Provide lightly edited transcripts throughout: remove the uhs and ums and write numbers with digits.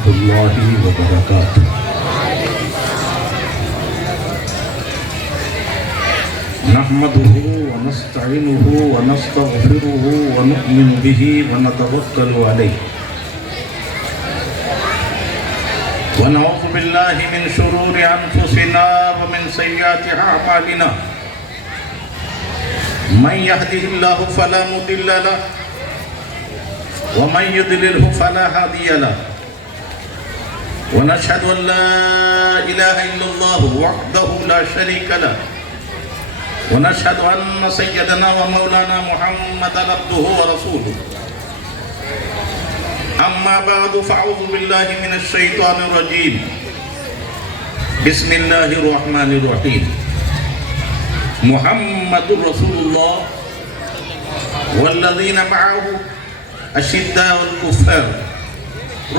ورحمۃ اللہ وبرکاتہ۔ نحمده ونستعینه ونستغفره ونؤمن به ونتوکل علیہ ونعوذ باللہ من شرور انفسنا ومن سیئات اعمالنا من يهده الله فلا مضل له ومن يضلل فلا هادي له ونشهد ان لا اله الا الله وحده لا شريك له ونشهد ان سيدنا ومولانا محمدا عبده ورسوله اما بعد فاعوذ بالله من الشيطان الرجيم بسم الله الرحمن الرحيم محمد رسول الله والذين معه اشداء الكفار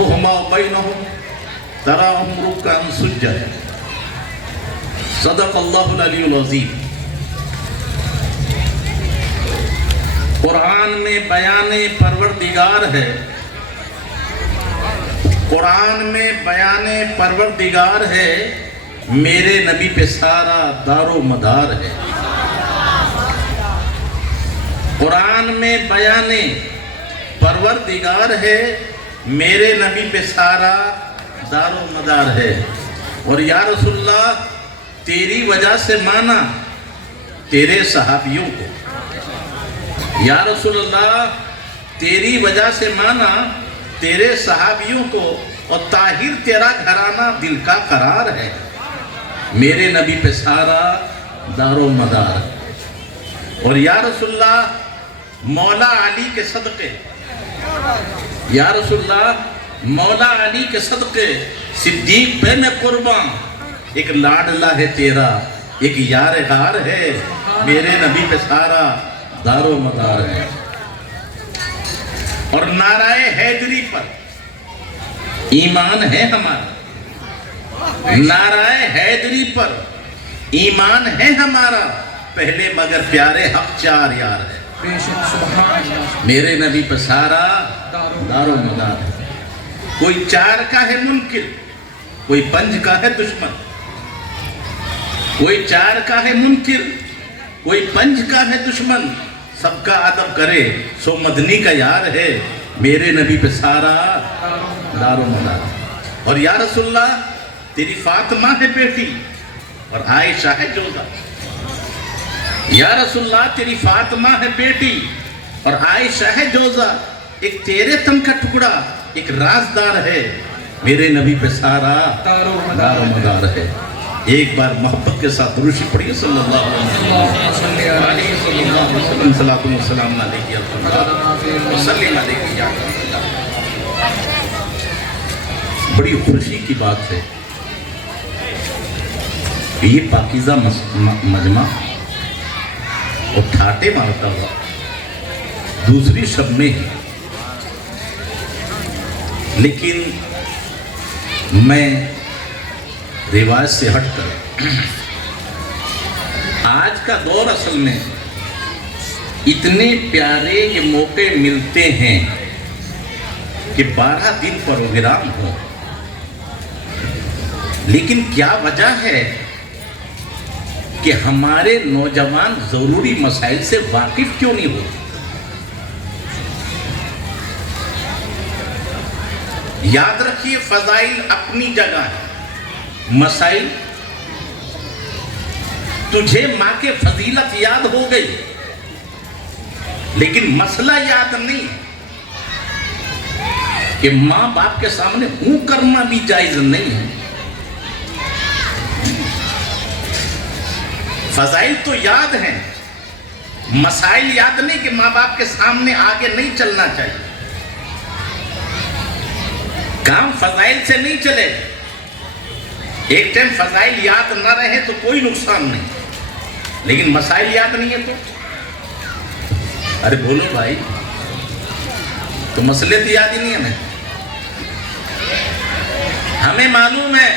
رحماء بينهم تراهم ركعا سجدا صدق الله العلي العظيم۔ قرآن میں بیان پروردگار ہے، قرآن میں بیان پروردگار ہے، میرے نبی پہ سارا دار و مدار ہے۔ قرآن میں بیان پروردگار ہے، میرے نبی پہ سارا دار و مدار ہے۔ اور یا رسول اللہ تیری وجہ سے مانا تیرے صحابیوں کو، یا رسول اللہ تیری وجہ سے مانا تیرے صحابیوں کو، اور طاہر تیرا گھرانہ دل کا قرار ہے، میرے نبی پہ سارا دار و مدار۔ اور یا رسول اللہ مولا علی کے صدقے، یا رسول اللہ مولا علی کے صدقے صدیق پہ میں قربان، ایک لاڈلہ ہے تیرا، ایک یار غار ہے، میرے نبی پہ سارا دار و مدار ہے۔ اور نعرہ حیدری پر ایمان ہے ہمارا، نعرہ حیدری پر ایمان ہے ہمارا، پہلے مگر پیارے حق چار یار ہے، میرے نبی پہ سارا دار و مدار ہے۔ کوئی چار کا ہے منکر، کوئی پنج کا ہے دشمن، کوئی چار کا ہے منکر، کوئی پنج کا ہے دشمن، سب کا ادب کرے سو مدنی کا یار ہے، میرے نبی پہ سارا دار و مدار۔ اور یا رسول اللہ تیری فاطمہ ہے بیٹی اور عائشہ ہے جوزہ، یا رسول اللہ تیری فاطمہ ہے بیٹی اور عائشہ ہے جوزہ، ایک تیرے تن کا ٹکڑا ایک رازدار ہے، میرے نبی پہ سارا دار و مدار ہے۔ ایک بار محبت کے ساتھ دروشی پڑھیے صلی اللہ علیہ وسلم، صلاۃ و سلام علیہ وسلم علیہ یا رسول اللہ۔ بڑی خوشی کی بات ہے، یہ پاکیزہ مجمع اور ٹھاٹے مارتا ہوا دوسری شب میں ہی، لیکن میں رواج سے ہٹ کر آج کا دور اصل میں اتنے پیارے یہ موقع ملتے ہیں کہ 12 دن پروگرام ہو، لیکن کیا وجہ ہے کہ ہمارے نوجوان ضروری مسائل سے واقف کیوں نہیں ہوتے؟ یاد رکھیے فضائل اپنی جگہ ہے، مسائل تجھے ماں کے فضیلت یاد ہو گئی لیکن مسئلہ یاد نہیں کہ ماں باپ کے سامنے ہوں کرنا بھی جائز نہیں ہے۔ فضائل تو یاد ہیں، مسائل یاد نہیں کہ ماں باپ کے سامنے آگے نہیں چلنا چاہیے۔ کام فضائل سے نہیں چلے، ایک ٹائم فضائل یاد نہ رہے تو کوئی نقصان نہیں، لیکن مسائل یاد نہیں ہے تو ارے بولو بھائی، تو مسئلے تو یاد ہی نہیں ہمیں۔ ہمیں معلوم ہے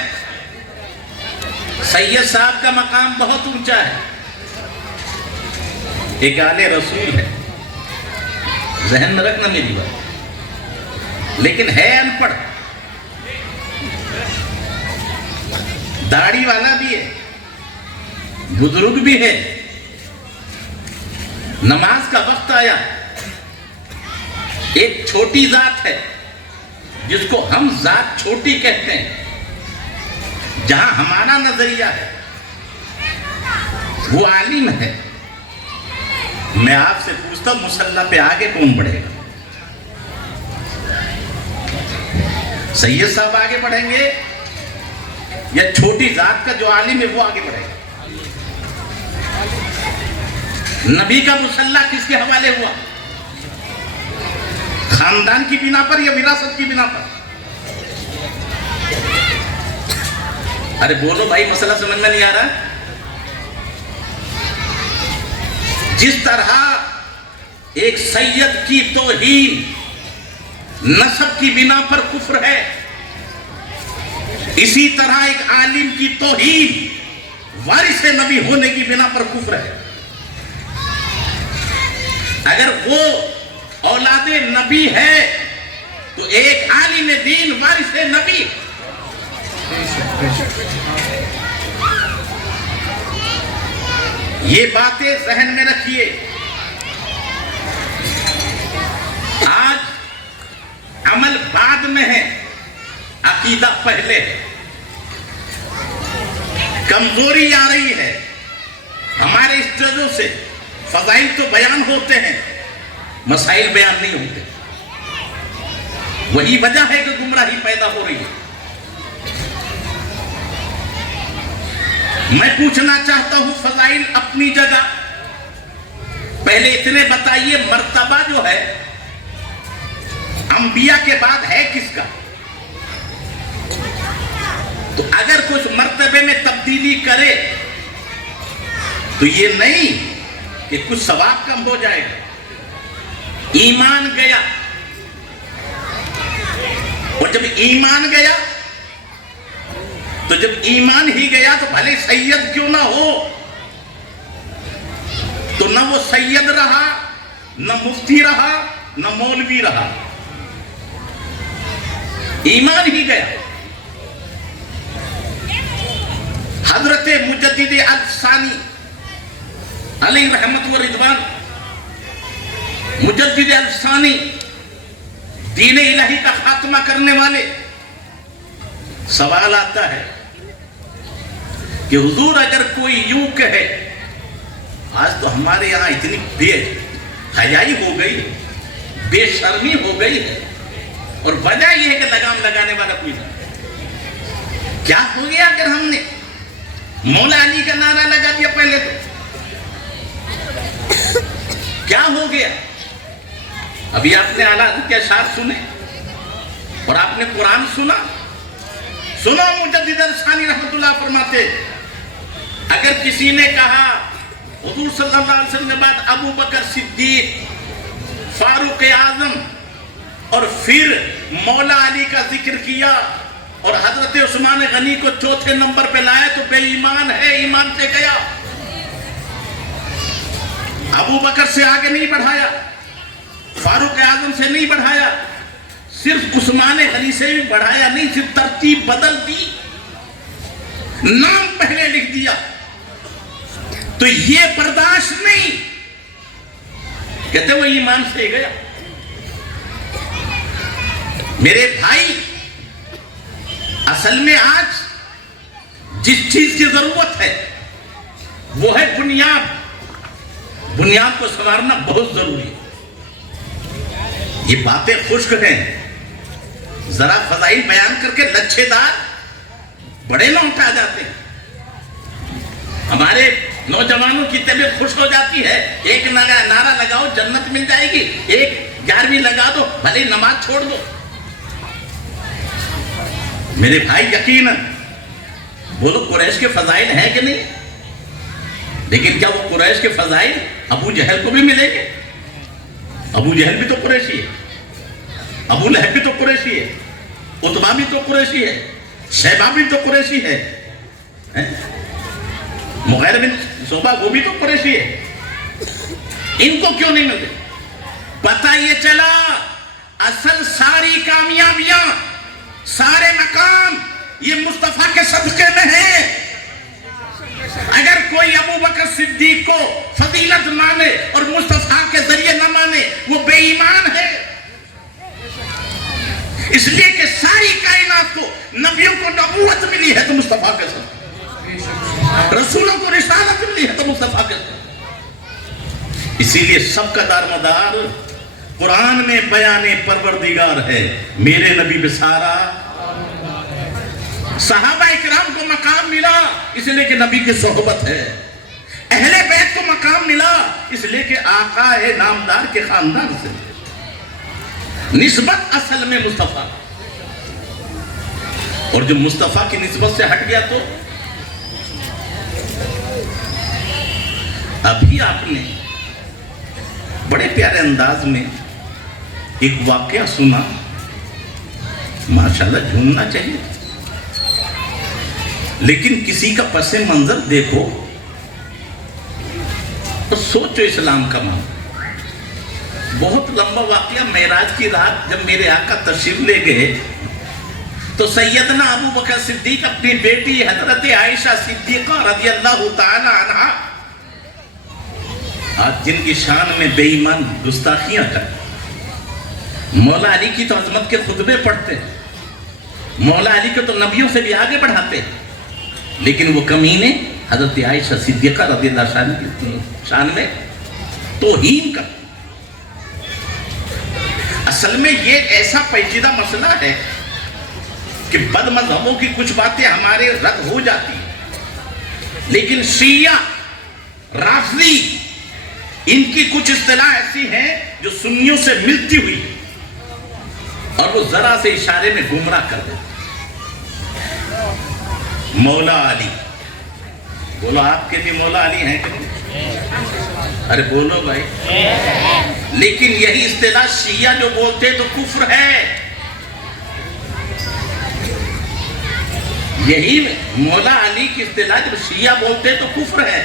سید صاحب کا مقام بہت اونچا ہے، ایک آل رسول ہے، ذہن میں رکھنا میری بات، لیکن ہے ان پڑھ، داڑھی والا بھی ہے، بزرگ بھی ہے، نماز کا وقت آیا، ایک چھوٹی ذات ہے جس کو ہم ذات چھوٹی کہتے ہیں، جہاں ہمارا نظریہ ہے وہ عالم ہے۔ میں آپ سے پوچھتا ہوں مصلی پہ آگے کون بڑھے گا؟ سید صاحب آگے بڑھیں گے یا چھوٹی ذات کا جو عالم ہے وہ آگے بڑھے گا؟ نبی کا مصلی کس کے حوالے ہوا؟ خاندان کی بنا پر یا وراثت کی بنا پر؟ ارے بولو بھائی، مسئلہ سمجھ میں نہیں آ رہا؟ جس طرح ایک سید کی توہین نسب کی بنا پر کفر ہے، اسی طرح ایک عالم کی توہین وارث نبی ہونے کی بنا پر کفر ہے۔ اگر وہ اولاد نبی ہے تو ایک عالم دین وارث نبی، یہ باتیں ذہن میں رکھیے۔ آج عمل بعد میں ہے، عقیدہ پہلے ہے۔ کمزوری آ رہی ہے، ہمارے اسٹیجوں سے فضائل تو بیان ہوتے ہیں، مسائل بیان نہیں ہوتے۔ وہی وجہ ہے کہ گمراہی پیدا ہو رہی ہے۔ میں پوچھنا چاہتا ہوں، فضائل اپنی جگہ، پہلے اتنے بتائیے مرتبہ جو ہے انبیاء کے بعد ہے کس کا؟ تو اگر کچھ مرتبے میں تبدیلی کرے تو یہ نہیں کہ کچھ ثواب کم ہو جائے گا۔ ایمان گیا، اور جب ایمان گیا تو جب ایمان ہی گیا تو بھلے سید کیوں نہ ہو، تو نہ وہ سید رہا، نہ مفتی رہا، نہ مولوی رہا، ایمان ہی گیا۔ حضرت مجدد الثانی علیہ رحمت و رضوان، مجدد الثانی، دین الہی کا خاتمہ کرنے والے، سوال آتا ہے کہ حضور اگر کوئی یوں کہے، آج تو ہمارے یہاں اتنی بے حیائی ہو گئی، بے شرمی ہو گئی ہے، اور وجہ یہ ہے کہ لگام لگانے والا کوئی نہیں۔ کیا ہو گیا اگر ہم نے مولا علی کا نعرہ لگا دیا پہلے؟ تو کیا ہو گیا؟ ابھی آپ نے اعلیٰ حضرت کے اشعار سنے اور آپ نے قرآن سنا۔ سنو، مجدد الثانی رحمت اللہ فرماتے، اگر کسی نے کہا حضور صلی اللہ علیہ وسلم کے بعد ابو بکر صدیق، فاروق اعظم، اور پھر مولا علی کا ذکر کیا اور حضرت عثمان غنی کو چوتھے نمبر پہ لائے تو بے ایمان ہے، ایمان سے گیا۔ ابو بکر سے آگے نہیں بڑھایا، فاروق اعظم سے نہیں بڑھایا، صرف عثمان غنی سے بھی بڑھایا نہیں، صرف ترتیب بدل دی، نام پہلے لکھ دیا۔ تو یہ برداشت نہیں، کہتے وہ ایمان سے گیا۔ میرے بھائی، اصل میں آج جس چیز کی ضرورت ہے وہ ہے بنیاد۔ بنیاد کو سنوارنا بہت ضروری ہے۔ یہ باتیں خشک ہیں، ذرا فضائل بیان کر کے لچھے دار بڑے نہ اٹھا جاتے ہیں۔ ہمارے نوجوانوں کی طبیعت خوش ہو جاتی ہے، ایک نعرہ لگاؤ جنت مل جائے گی، ایک 11ویں لگا دو بھلے نماز چھوڑ دو۔ میرے بھائی یقیناً بولو قریش کے فضائل ہیں کہ نہیں؟ لیکن کیا وہ قریش کے فضائل ابو جہل کو بھی ملیں گے؟ ابو جہل بھی تو قریشی ہے، ابو لہب بھی تو قریشی ہے، عتبہ بھی تو قریشی ہے، شیبہ بھی تو قریشی ہے، مغیرہ بن شعبہ وہ بھی تو قریشی ہے۔ ان کو کیوں نہیں ملتے؟ پتہ یہ چلا اصل ساری کامیابیاں، سارے مقام یہ مصطفیٰ کے صدقے میں ہیں۔ کوئی ابو بکر صدیق کو فضیلت مانے اور مصطفیٰ کے ذریعے نہ مانے وہ بے ایمان ہے. اس لیے کہ ساری کائنات کو نبیوں کو نبوت ملی ہے تو مصطفیٰ کے ساتھ، رسولوں کو رسالت ملی ہے تو مصطفیٰ کے ساتھ. اسی لیے سب کا دار مدار قرآن میں بیان پروردگار ہے. میرے نبی بسارا صحابہ اکرام کو مقام ملا اس لیے کہ نبی کی صحبت ہے. اہل بیت کو مقام ملا اس لیے کہ آقا ہے نامدار کے خاندان سے. نسبت اصل میں مصطفیٰ، اور جو مصطفیٰ کی نسبت سے ہٹ گیا تو ابھی آپ نے بڑے پیارے انداز میں ایک واقعہ سنا، ماشاءاللہ جھومنا چاہیے، لیکن کسی کا پس منظر دیکھو تو سوچو اسلام کا معنی. بہت لمبا واقعہ. معراج کی رات جب میرے آقا تشریف لے گئے تو سیدنا ابو بکر صدیق اپنی بیٹی حضرت عائشہ صدیقہ رضی اللہ تعالی عنہا، آج جن کی شان میں بے ایمان گستاخیاں کر، مولا علی کی تو عظمت کے خطبے پڑھتے ہیں، مولا علی کو تو نبیوں سے بھی آگے بڑھاتے ہیں، لیکن وہ کمینے حضرت عائشہ صدیقہ رضی اللہ عنہ کی شان میں توہین کا. اصل میں یہ ایسا پیچیدہ مسئلہ ہے کہ بد مذہبوں کی کچھ باتیں ہمارے رد ہو جاتی ہیں، لیکن شیعہ رافضی ان کی کچھ اصطلاح ایسی ہیں جو سنیوں سے ملتی ہوئی اور وہ ذرا سے اشارے میں گمراہ کر دیتے. مولا علی، بولو آپ کے بھی مولا علی ہیں کہ نہیں؟ ارے بولو بھائی. لیکن یہی اصطلاح شیعہ جو بولتے تو کفر ہے. یہی مولا علی کی اصطلاح جب شیعہ بولتے تو کفر ہے.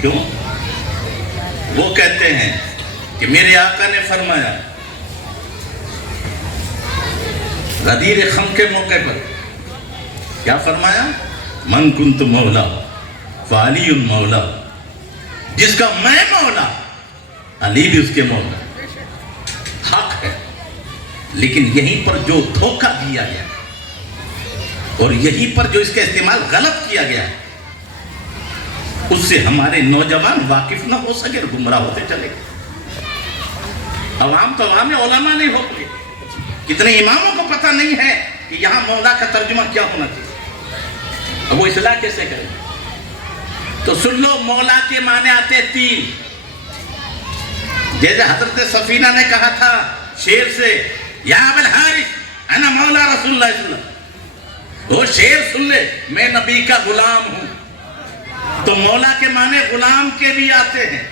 کیوں؟ وہ کہتے ہیں کہ میرے آقا نے فرمایا غدیر خم کے موقع پر کیا فرمایا؟ من کنت مولا فعلی مولا، جس کا میں مولا علی بھی اس کے مولا. حق ہے، لیکن یہیں پر جو دھوکہ دیا گیا اور یہیں پر جو اس کا استعمال غلط کیا گیا اس سے ہمارے نوجوان واقف نہ ہو سکے اور گمراہ ہوتے چلے گئے. عوام تو عوام علماء نہیں ہو گئے. کتنے اماموں کو پتہ نہیں ہے کہ یہاں مولا کا ترجمہ کیا ہونا چاہیے. اب وہ اصلاح کیسے کریں؟ تو سن لو، مولا کے معنی آتے تین. جیسے حضرت سفینہ نے کہا تھا شیر سے، یا ابا الحارث انا مولا رسول اللہ صلی اللہ علیہ وسلم. وہ شیر سن لے، میں نبی کا غلام ہوں. تو مولا کے معنی غلام کے بھی آتے ہیں،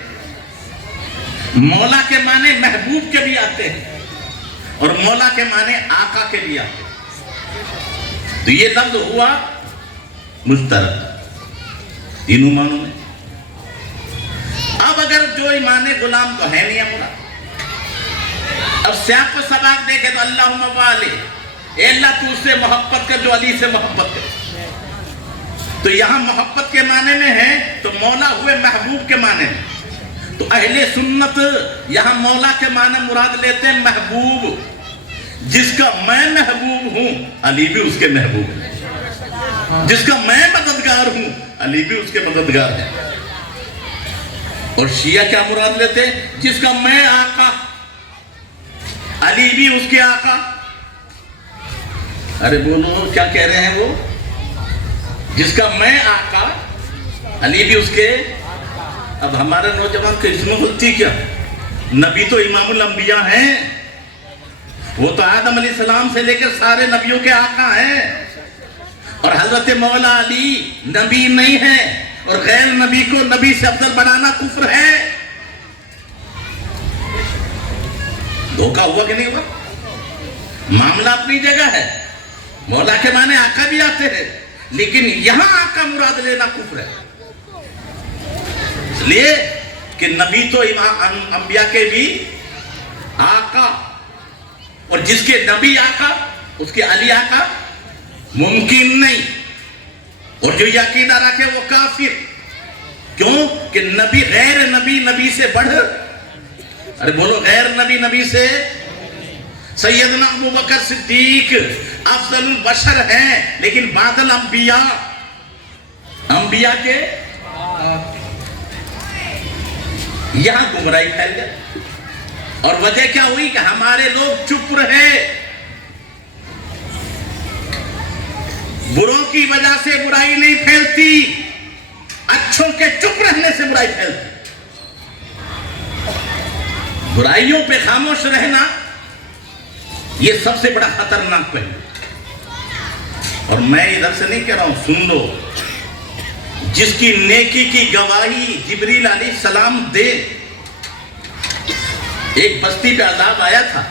مولا کے معنی محبوب کے بھی آتے ہیں، اور مولا کے معنی آقا کے بھی آتے ہیں. تو یہ لفظ ہوا مشترک تینوں معنوں میں. اب اگر جو ایمان غلام تو ہے نہیں ہمارا، اب سیاق کو سباق دیکھے تو اللہم والی، اے اللہ تو اس سے محبت کر جو علی سے محبت کر. تو یہاں محبت کے معنی میں ہے تو مولا ہوئے محبوب کے معنی میں. تو اہل سنت یہاں مولا کے معنی مراد لیتے ہیں محبوب. جس کا میں محبوب ہوں علی بھی اس کے محبوب ہے، جس کا میں مددگار ہوں علی بھی اس کے مددگار ہے. اور شیعہ کیا مراد لیتے ہیں؟ جس کا میں آقا علی بھی اس کے آقا. ارے بولو کیا کہہ رہے ہیں وہ؟ جس کا میں آقا علی بھی اس کے. اب ہمارے نوجوان کو اس میں غلطی کیا؟ نبی تو امام الانبیاء ہیں، وہ تو آدم علیہ السلام سے لے کر سارے نبیوں کے آقا ہیں. اور حضرت مولا علی نبی نہیں ہے، اور غیر نبی کو نبی سے افضل بنانا کفر ہے. دھوکہ ہوا کہ نہیں ہوا؟ معاملہ اپنی جگہ ہے. مولا کے معنی آقا بھی آتے ہیں، لیکن یہاں آقا مراد لینا کفر ہے. اس لیے کہ نبی تو انبیاء کے بھی آقا، اور جس کے نبی آقا اس کے علی آقا ممکن نہیں. اور جو یہ عقیدہ رکھے وہ کافر. کیوں کہ نبی غیر نبی نبی سے بڑھ, ارے بولو غیر نبی نبی سے. سیدنا ابو بکر صدیق افضل البشر ہیں لیکن بعد الانبیاء, انبیاء کے یہاں گمراہی پھیل گئی. اور وجہ کیا ہوئی کہ ہمارے لوگ چپ رہے. بروں کی وجہ سے برائی نہیں پھیلتی, اچھوں کے چپ رہنے سے برائی پھیلتی. برائیوں پہ خاموش رہنا یہ سب سے بڑا خطرناک پہلو. اور میں ادھر سے نہیں کہہ رہا ہوں, سن لو. جس کی نیکی کی گواہی جبریل علیہ السلام دے. ایک بستی پہ عذاب آیا تھا,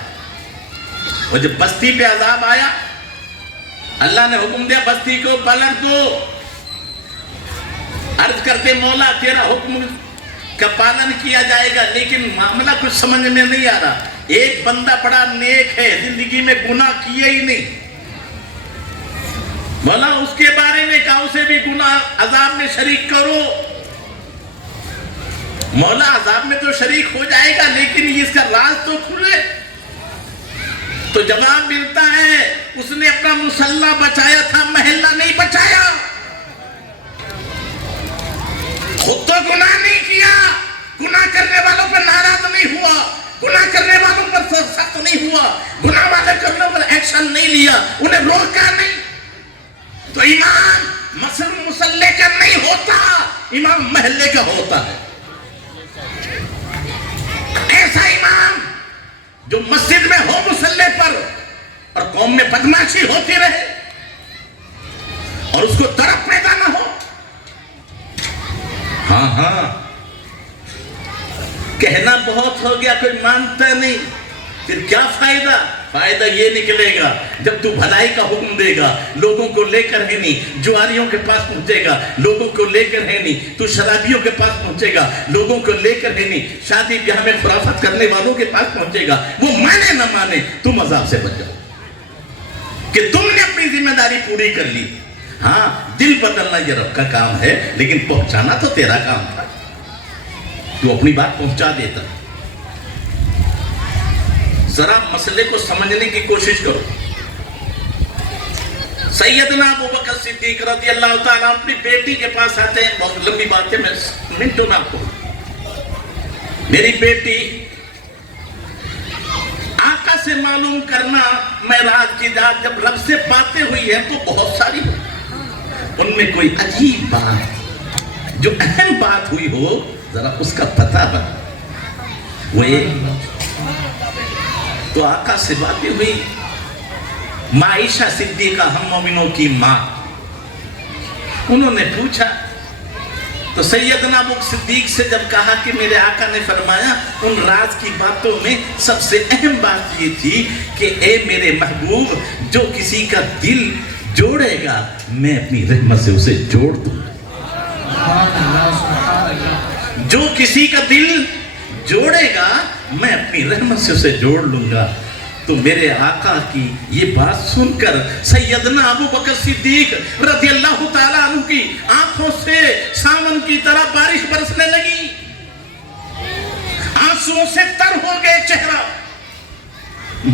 اور جب بستی پہ عذاب آیا اللہ نے حکم دیا بستی کو پلٹ دو. عرض کرتے مولا تیرا حکم کا پالن کیا جائے گا, لیکن معاملہ کچھ سمجھ میں نہیں آ رہا. ایک بندہ بڑا نیک ہے, زندگی میں گناہ کیے ہی نہیں. مولا اس کے بارے میں کہا اسے بھی گناہ عذاب میں شریک کرو. مولا عذاب میں تو شریک ہو جائے گا لیکن اس کا راز تو کھلے. تو جواب ملتا ہے اس نے اپنا مسلح بچایا تھا, محلہ نہیں بچایا. خود تو گناہ نہیں کیا, گناہ کرنے والوں پر ناراض نہیں ہوا, گناہ کرنے والوں پر سخت نہیں ہوا, گناہ والے کرنے پر ایکشن نہیں لیا, انہیں روکا نہیں. تو امام مسلم مسلح کا نہیں ہوتا, امام محلے کا ہوتا ہے. ایسا امام جو مسجد میں ہو مسلح پر اور قوم میں بدماشی ہوتی رہے اور اس کو طرف پیدا نہ ہو. ہاں کہنا بہت ہو گیا, کوئی مانتا نہیں, پھر کیا فائدہ؟ فائدہ یہ نکلے گا جب تو بھلائی کا حکم دے گا لوگوں کو لے کر ہے نہیں, جواریوں کے پاس پہنچے گا لوگوں کو لے کر ہے نہیں, تو شرابیوں کے پاس پہنچے گا لوگوں کو لے کر ہے نہیں, شادی بیاہ میں خرافت کرنے والوں کے پاس پہنچے گا. وہ مانے نہ مانے تم عذاب سے بچ جاؤ کہ تم نے اپنی ذمہ داری پوری کر لی. ہاں دل بدلنا یہ رب کا کام ہے, لیکن پہنچانا تو تیرا کام تھا. تو اپنی بات پہنچا دیتا. ذرا مسئلے کو سمجھنے کی کوشش کرو. سیدنا ابو بکر صدیق رضی اللہ تعالیٰ اپنی بیٹی کے پاس آتے ہیں. بہت لمبی بات ہے, میں منٹوں میں آپ کو. میری بیٹی, آقا سے معلوم کرنا معراج کی رات جب رب سے باتیں ہوئی ہیں تو بہت ساری, ان میں کوئی عجیب بات جو اہم بات ہوئی ہو ذرا اس کا پتہ بنا. وہ تو آقا سے باتیں ہوئی. عائشہ صدیقہ ہم مومنوں کی ماں, انہوں نے پوچھا تو سیدنا ابو صدیق سے جب کہا کہ میرے آقا نے فرمایا ان راز کی باتوں میں سب سے اہم بات یہ تھی کہ اے میرے محبوب, جو کسی کا دل جوڑے گا میں اپنی رحمت سے اسے جوڑ دوں. جو کسی کا دل جوڑے گا میں اپنی رحمت سے اسے جوڑ لوں گا. تو میرے آقا کی یہ بات سن کر سیدنا ابو بکر صدیق رضی اللہ تعالیٰ عنہ کی آنکھوں سے ساون کی طرح بارش برسنے لگی, آنسوں سے تر ہو گئے چہرہ.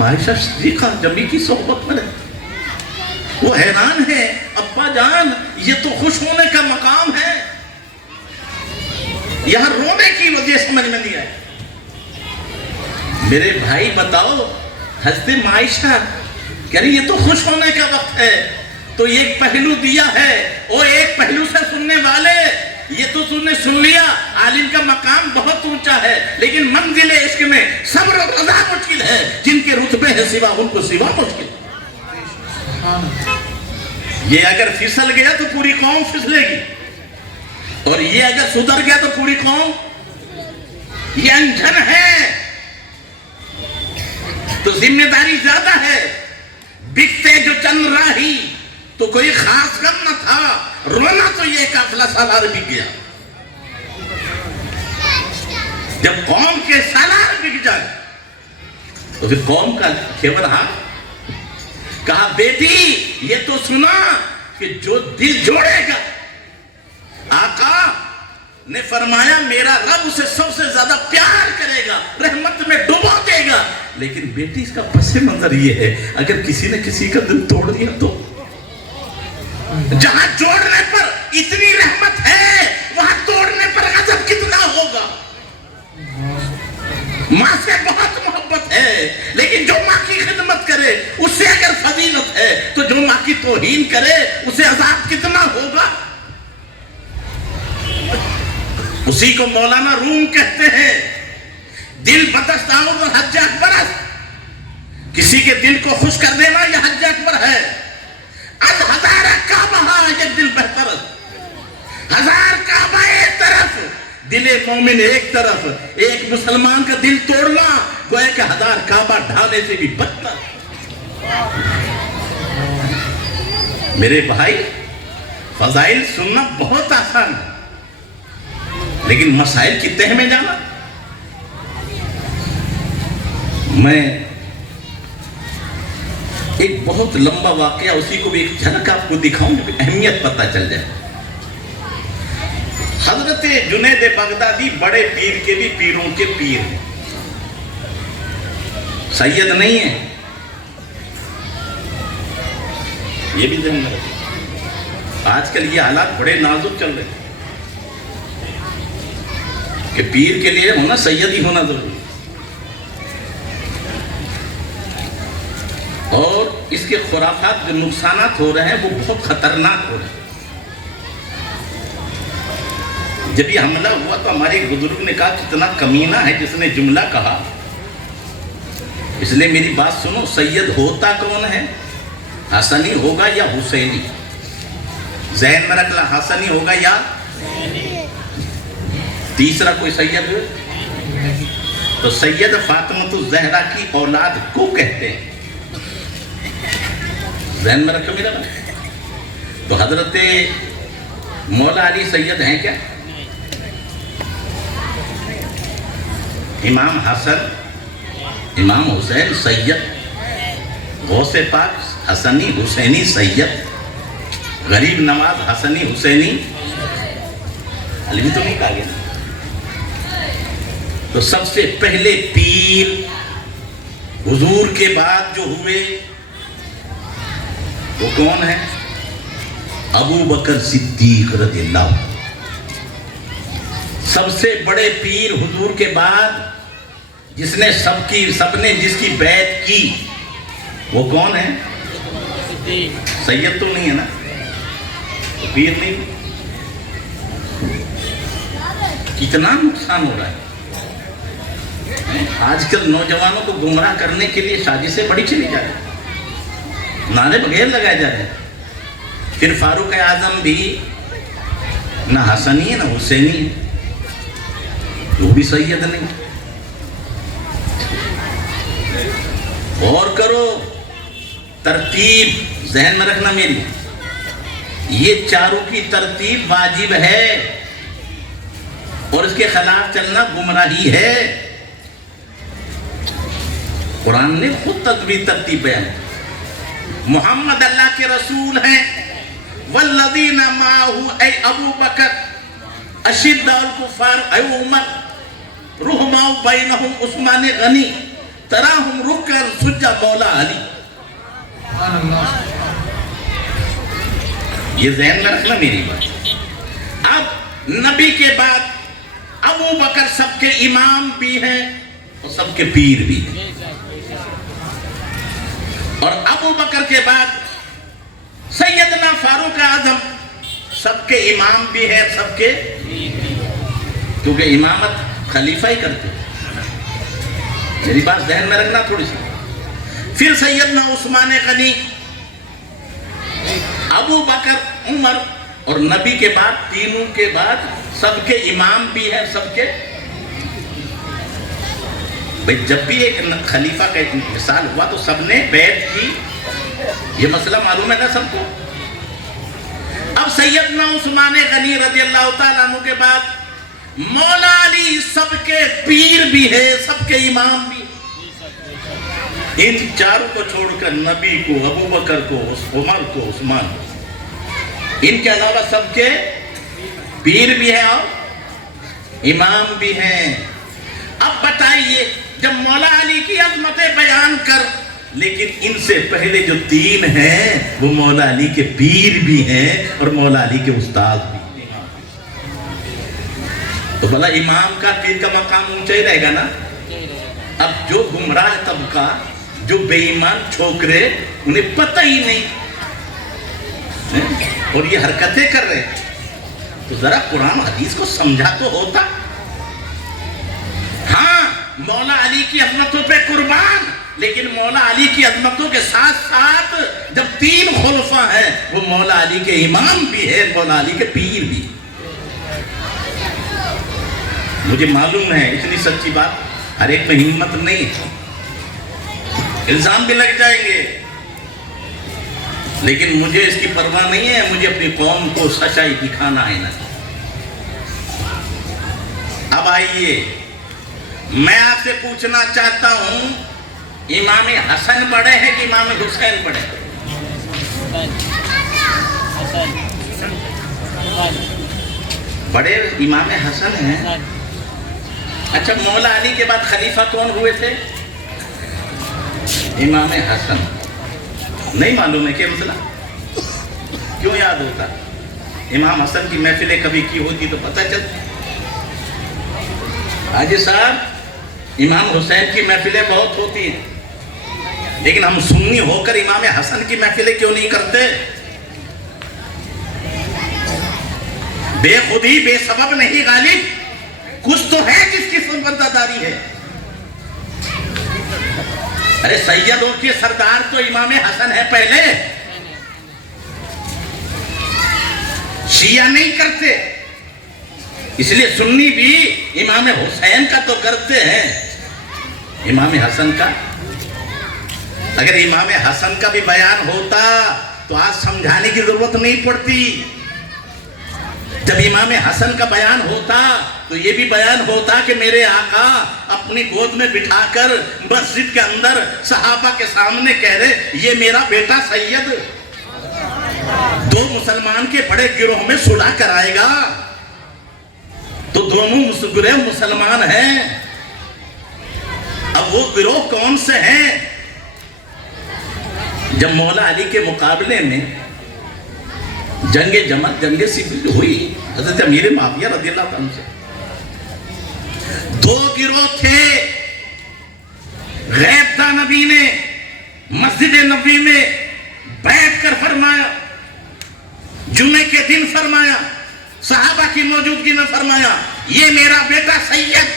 عائشہ صدیقہ جمی کی صحبت میں رہتی, وہ حیران ہے, ابا جان یہ تو خوش ہونے کا مقام ہے, یہاں رونے کی وجہ سمجھ میں نہیں آئی. میرے بھائی بتاؤ, حضرت عائشہ کہہ رہی یہ تو خوش ہونے کا وقت ہے, تو ایک پہلو دیا ہے, اور ایک پہلو سے سننے والے یہ تو تم نے سن لیا, عالم کا مقام بہت اونچا ہے, لیکن منزل عشق میں صبر و رضا مشکل ہے, جن کے رتبے ہے سوا ان کو سوا مشکل. یہ اگر پھسل گیا تو پوری قوم پھسلے گی, اور یہ اگر سدھر گیا تو پوری قوم. یہ انجھن ہے تو ذمہ داری زیادہ ہے. بکتے جو چند راہی تو کوئی خاص غم نہ تھا, رونا تو یہ قافلہ سالار بک گیا. جب قوم کے سالار بک جائے تو پھر قوم کا خیبر ہاں. کہا بیٹی یہ تو سنا کہ جو دل جوڑے گا، آقا نے فرمایا میرا رب اسے سب سے زیادہ پیار کرے گا، رحمت میں ڈبو دے گا۔ لیکن بیٹی اس کا پس منظر یہ ہے، اگر کسی نے کسی کا دل توڑ دیا تو جہاں جوڑنے پر اتنی رحمت ہے وہاں توڑنے پر غضب کتنا ہوگا۔ ماں سے بہت محبت ہے، لیکن جو ماں کی خدمت کرے اس سے اگر فضیلت ہے تو جو ماں کی توہین کرے اسے عذاب کتنا ہوگا۔ اسی کو مولانا روم کہتے ہیں، دل بدست آؤں اور حج اکبر، کسی کے دل کو خوش کر دینا یہ حج اکبر ہے۔ ہزار کعبہ ایک دل بہتر، ہزار کعبہ ایک طرف، دل مومن ایک طرف، ایک مسلمان کا دل توڑنا گویا کہ ہزار کعبہ ڈھانے سے بھی بدتر۔ میرے بھائی، فضائل سننا بہت آسان ہے، لیکن مسائل کی تہ میں جانا۔ میں ایک بہت لمبا واقعہ، اسی کو بھی ایک جھلک آپ کو دکھاؤں کہ اہمیت پتہ چل جائے۔ حضرت جنید بغدادی بڑے پیر کے بھی پیروں کے پیر ہیں، سید نہیں ہیں، یہ بھی ذہن میں رکھیں۔ آج کل یہ حالات بڑے نازک چل رہے ہیں کہ پیر کے لیے ہونا سید ہی ہونا ضروری، اور اس کے خرافات جو نقصانات ہو رہے ہیں وہ بہت خطرناک ہو رہے ہیں۔ جب یہ حملہ ہوا تو ہمارے بزرگ نے کہا کتنا کمینہ ہے جس نے جملہ کہا، اس لیے میری بات سنو، سید ہوتا کون ہے؟ حسنی ہوگا یا حسینی؟ ذہن میں رکھ لا، حسنی ہوگا یا تیسرا کوئی سید ہے؟ تو سید فاطمہ الزہرا کی اولاد کو کہتے ہیں، ذہن میں رکھو میرا بھائی۔ تو حضرت مولا علی سید ہیں کیا؟ امام حسن، امام حسین سید، غوث پاک حسنی حسینی سید، غریب نواز حسنی حسینی، علی بھی تو نہیں کہا گیا۔ تو سب سے پہلے پیر حضور کے بعد جو ہوئے وہ کون ہے؟ ابو بکر صدیق رضی اللہ عنہ۔ سب سے بڑے پیر حضور کے بعد جس نے سب نے جس کی بیعت کی وہ کون ہے؟ سید تو نہیں ہے نا، پیر نہیں۔ کتنا نقصان ہو رہا ہے آج کل، نوجوانوں کو گمراہ کرنے کے لیے سازشیں بڑی چلی جا رہی ہیں، نعرے بغیر لگائے جا رہے ہیں۔ پھر فاروق اعظم بھی نہ حسنی ہے نہ حسینی ہے، وہ بھی سید نہیں۔ اور کرو ترتیب، ذہن میں رکھنا میری، یہ چاروں کی ترتیب واجب ہے اور اس کے خلاف چلنا گمراہی ہے۔ قرآن نے خود ترتیب بیان کی۔ محمد اللہ کے رسول ہیں، والذین معہ، اے ابو بکر، اشداء الکفار، اے عمر، رحماء بینہم عثمان غنی، تراہم رکعا سجا مولا علی۔ یہ ذہن میں رکھنا میری بات۔ اب نبی کے بعد ابو بکر سب کے امام بھی ہیں اور سب کے پیر بھی ہیں، اور ابو بکر کے بعد سیدنا فاروق اعظم سب کے امام بھی ہیں، سب کے، کیونکہ امامت خلیفہ ہی کرتے ہیں۔ میری بات ذہن میں رکھنا تھوڑی سی۔ پھر سیدنا عثمان غنی، ابو بکر، عمر، اور نبی کے بعد تینوں کے بعد سب کے امام بھی ہیں، سب کے۔ بھئی جب بھی ایک خلیفہ کا مثال ہوا تو سب نے بیعت کی، یہ مسئلہ معلوم ہے نا سب کو۔ اب سیدنا عثمان غنی رضی اللہ تعالیٰ عنہ کے بعد مولا علی سب کے پیر بھی ہے، سب کے امام بھی۔ ان چاروں کو چھوڑ کر نبی کو، ابو بکر کو، عمر کو، عثمان کو، ان کے علاوہ سب کے پیر بھی ہیں اور امام بھی ہیں۔ اب بتائیے جب مولا علی کی عظمتیں بیان کر، لیکن ان سے پہلے جو تین ہیں وہ مولا علی کے پیر بھی ہیں اور مولا علی کے استاد بھی ہیں، تو بھلا امام کا پیر کا مقام اونچا ہی رہے گا نا۔ اب جو گمراہ طبقہ، جو بے ایمان چھوکرے، انہیں پتہ ہی نہیں اور یہ حرکتیں کر رہے، تو ذرا قرآن حدیث کو سمجھا تو ہوتا۔ ہاں مولا علی کی عظمتوں پہ قربان، لیکن مولا علی کی عظمتوں کے ساتھ ساتھ جب تین خلفاء ہیں، وہ مولا علی کے امام بھی ہیں، مولا علی کے پیر بھی۔ مجھے معلوم ہے اتنی سچی بات ہر ایک میں ہمت نہیں ہے، الزام بھی لگ جائیں گے، لیکن مجھے اس کی پرواہ نہیں ہے، مجھے اپنی قوم کو سچائی دکھانا ہے نا۔ اب آئیے میں آپ سے پوچھنا چاہتا ہوں، امام حسن بڑے ہیں کہ امام حسین بڑے ہیں؟ بڑے امام حسن ہیں۔ اچھا مولا علی کے بعد خلیفہ کون ہوئے تھے؟ امام حسن۔ نہیں معلوم ہے کیا مسئلہ؟ کیوں یاد ہوتا؟ امام حسن کی محفلیں کبھی کی ہوتی تو پتہ چلتا۔ حاجی صاحب امام حسین کی محفلیں بہت ہوتی ہیں، لیکن ہم سنی ہو کر امام حسن کی محفلیں کیوں نہیں کرتے؟ بے خودی بے سبب نہیں غالب، کچھ تو ہے جس کی سنبردہ داری ہے۔ ارے سیدوں کے سردار تو امام حسن ہے پہلے، شیعہ نہیں کرتے، اس لیے سنی بھی امام حسین کا تو کرتے ہیں، امام حسن کا۔ اگر امام حسن کا بھی بیان ہوتا تو آج سمجھانے کی ضرورت نہیں پڑتی۔ جب امام حسن کا بیان ہوتا تو یہ بھی بیان ہوتا کہ میرے آقا اپنی گود میں بٹھا کر مسجد کے اندر صحابہ کے سامنے کہہ رہے یہ میرا بیٹا سید دو مسلمان کے بڑے گروہ میں صلح کرائے گا، تو دونوں گروہ مسلمان ہیں۔ اب وہ گروہ کون سے ہیں؟ جب مولا علی کے مقابلے میں جنگ جمل، جنگ صفین ہوئی حضرت امیر معاویہ رضی اللہ عنہ سے، دو گروہ تھے۔ غیب داں نبی نے مسجد نبوی میں بیٹھ کر فرمایا، جمعے کے دن فرمایا، صحابہ کی موجودگی میں فرمایا یہ میرا بیٹا سید۔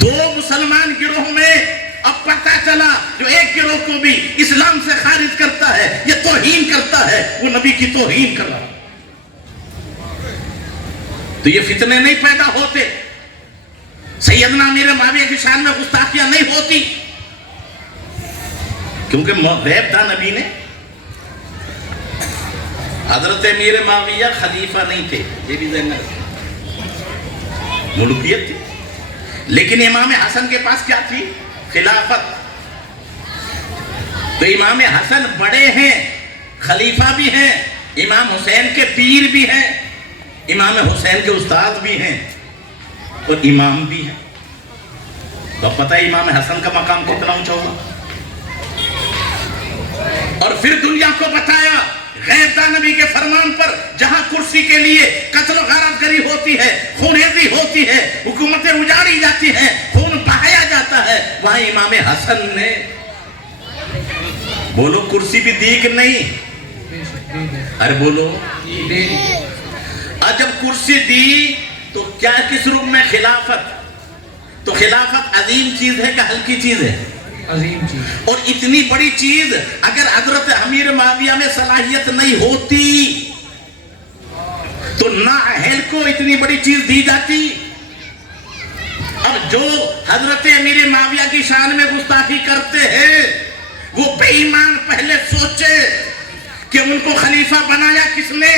دو مسلمان گروہ میں اب پتہ چلا جو ایک گروہ کو بھی اسلام سے خارج کرتا ہے، یہ توہین کرتا ہے، وہ نبی کی توہین کر رہا، تو یہ فتنے نہیں پیدا ہوتے، سیدنا امیر معاویہ کی شان میں گستاخیاں نہیں ہوتی، کیونکہ غیب داں نبی نے حضرت امیر معاویہ خلیفہ نہیں تھے، یہ بھی ذہن میں رکھیں، ملوکیت تھی، لیکن امام حسن کے پاس کیا تھی؟ خلافت۔ تو امام حسن بڑے ہیں، خلیفہ بھی ہیں، امام حسین کے پیر بھی ہیں، امام حسین کے استاد بھی ہیں اور امام بھی ہیں۔ تو پتہ ہے امام حسن کا مقام کتنا اونچا ہوگا۔ اور پھر دنیا کو بتایا غیب داں نبی کے فرمان پر جہاں کرسی کے لیے قتل و غارت گری ہوتی ہے، خونریزی ہوتی ہے، حکومتیں اجاڑی جاتی ہیں، خون بہایا جاتا ہے، وہاں امام حسن نے بولو کرسی بھی دی کہ نہیں؟ ارے بولو، اور جب کرسی دی تو کیا کس روپ میں؟ خلافت۔ تو خلافت عظیم چیز ہے کہ ہلکی چیز ہے؟ عظیم چیز۔ اور اتنی بڑی چیز اگر حضرت امیر معاویہ میں صلاحیت نہیں ہوتی تو نااہل کو اتنی بڑی چیز دی جاتی۔ اب جو حضرت امیر معاویہ کی شان میں گستاخی کرتے ہیں وہ بے ایمان پہلے سوچے کہ ان کو خلیفہ بنایا کس نے؟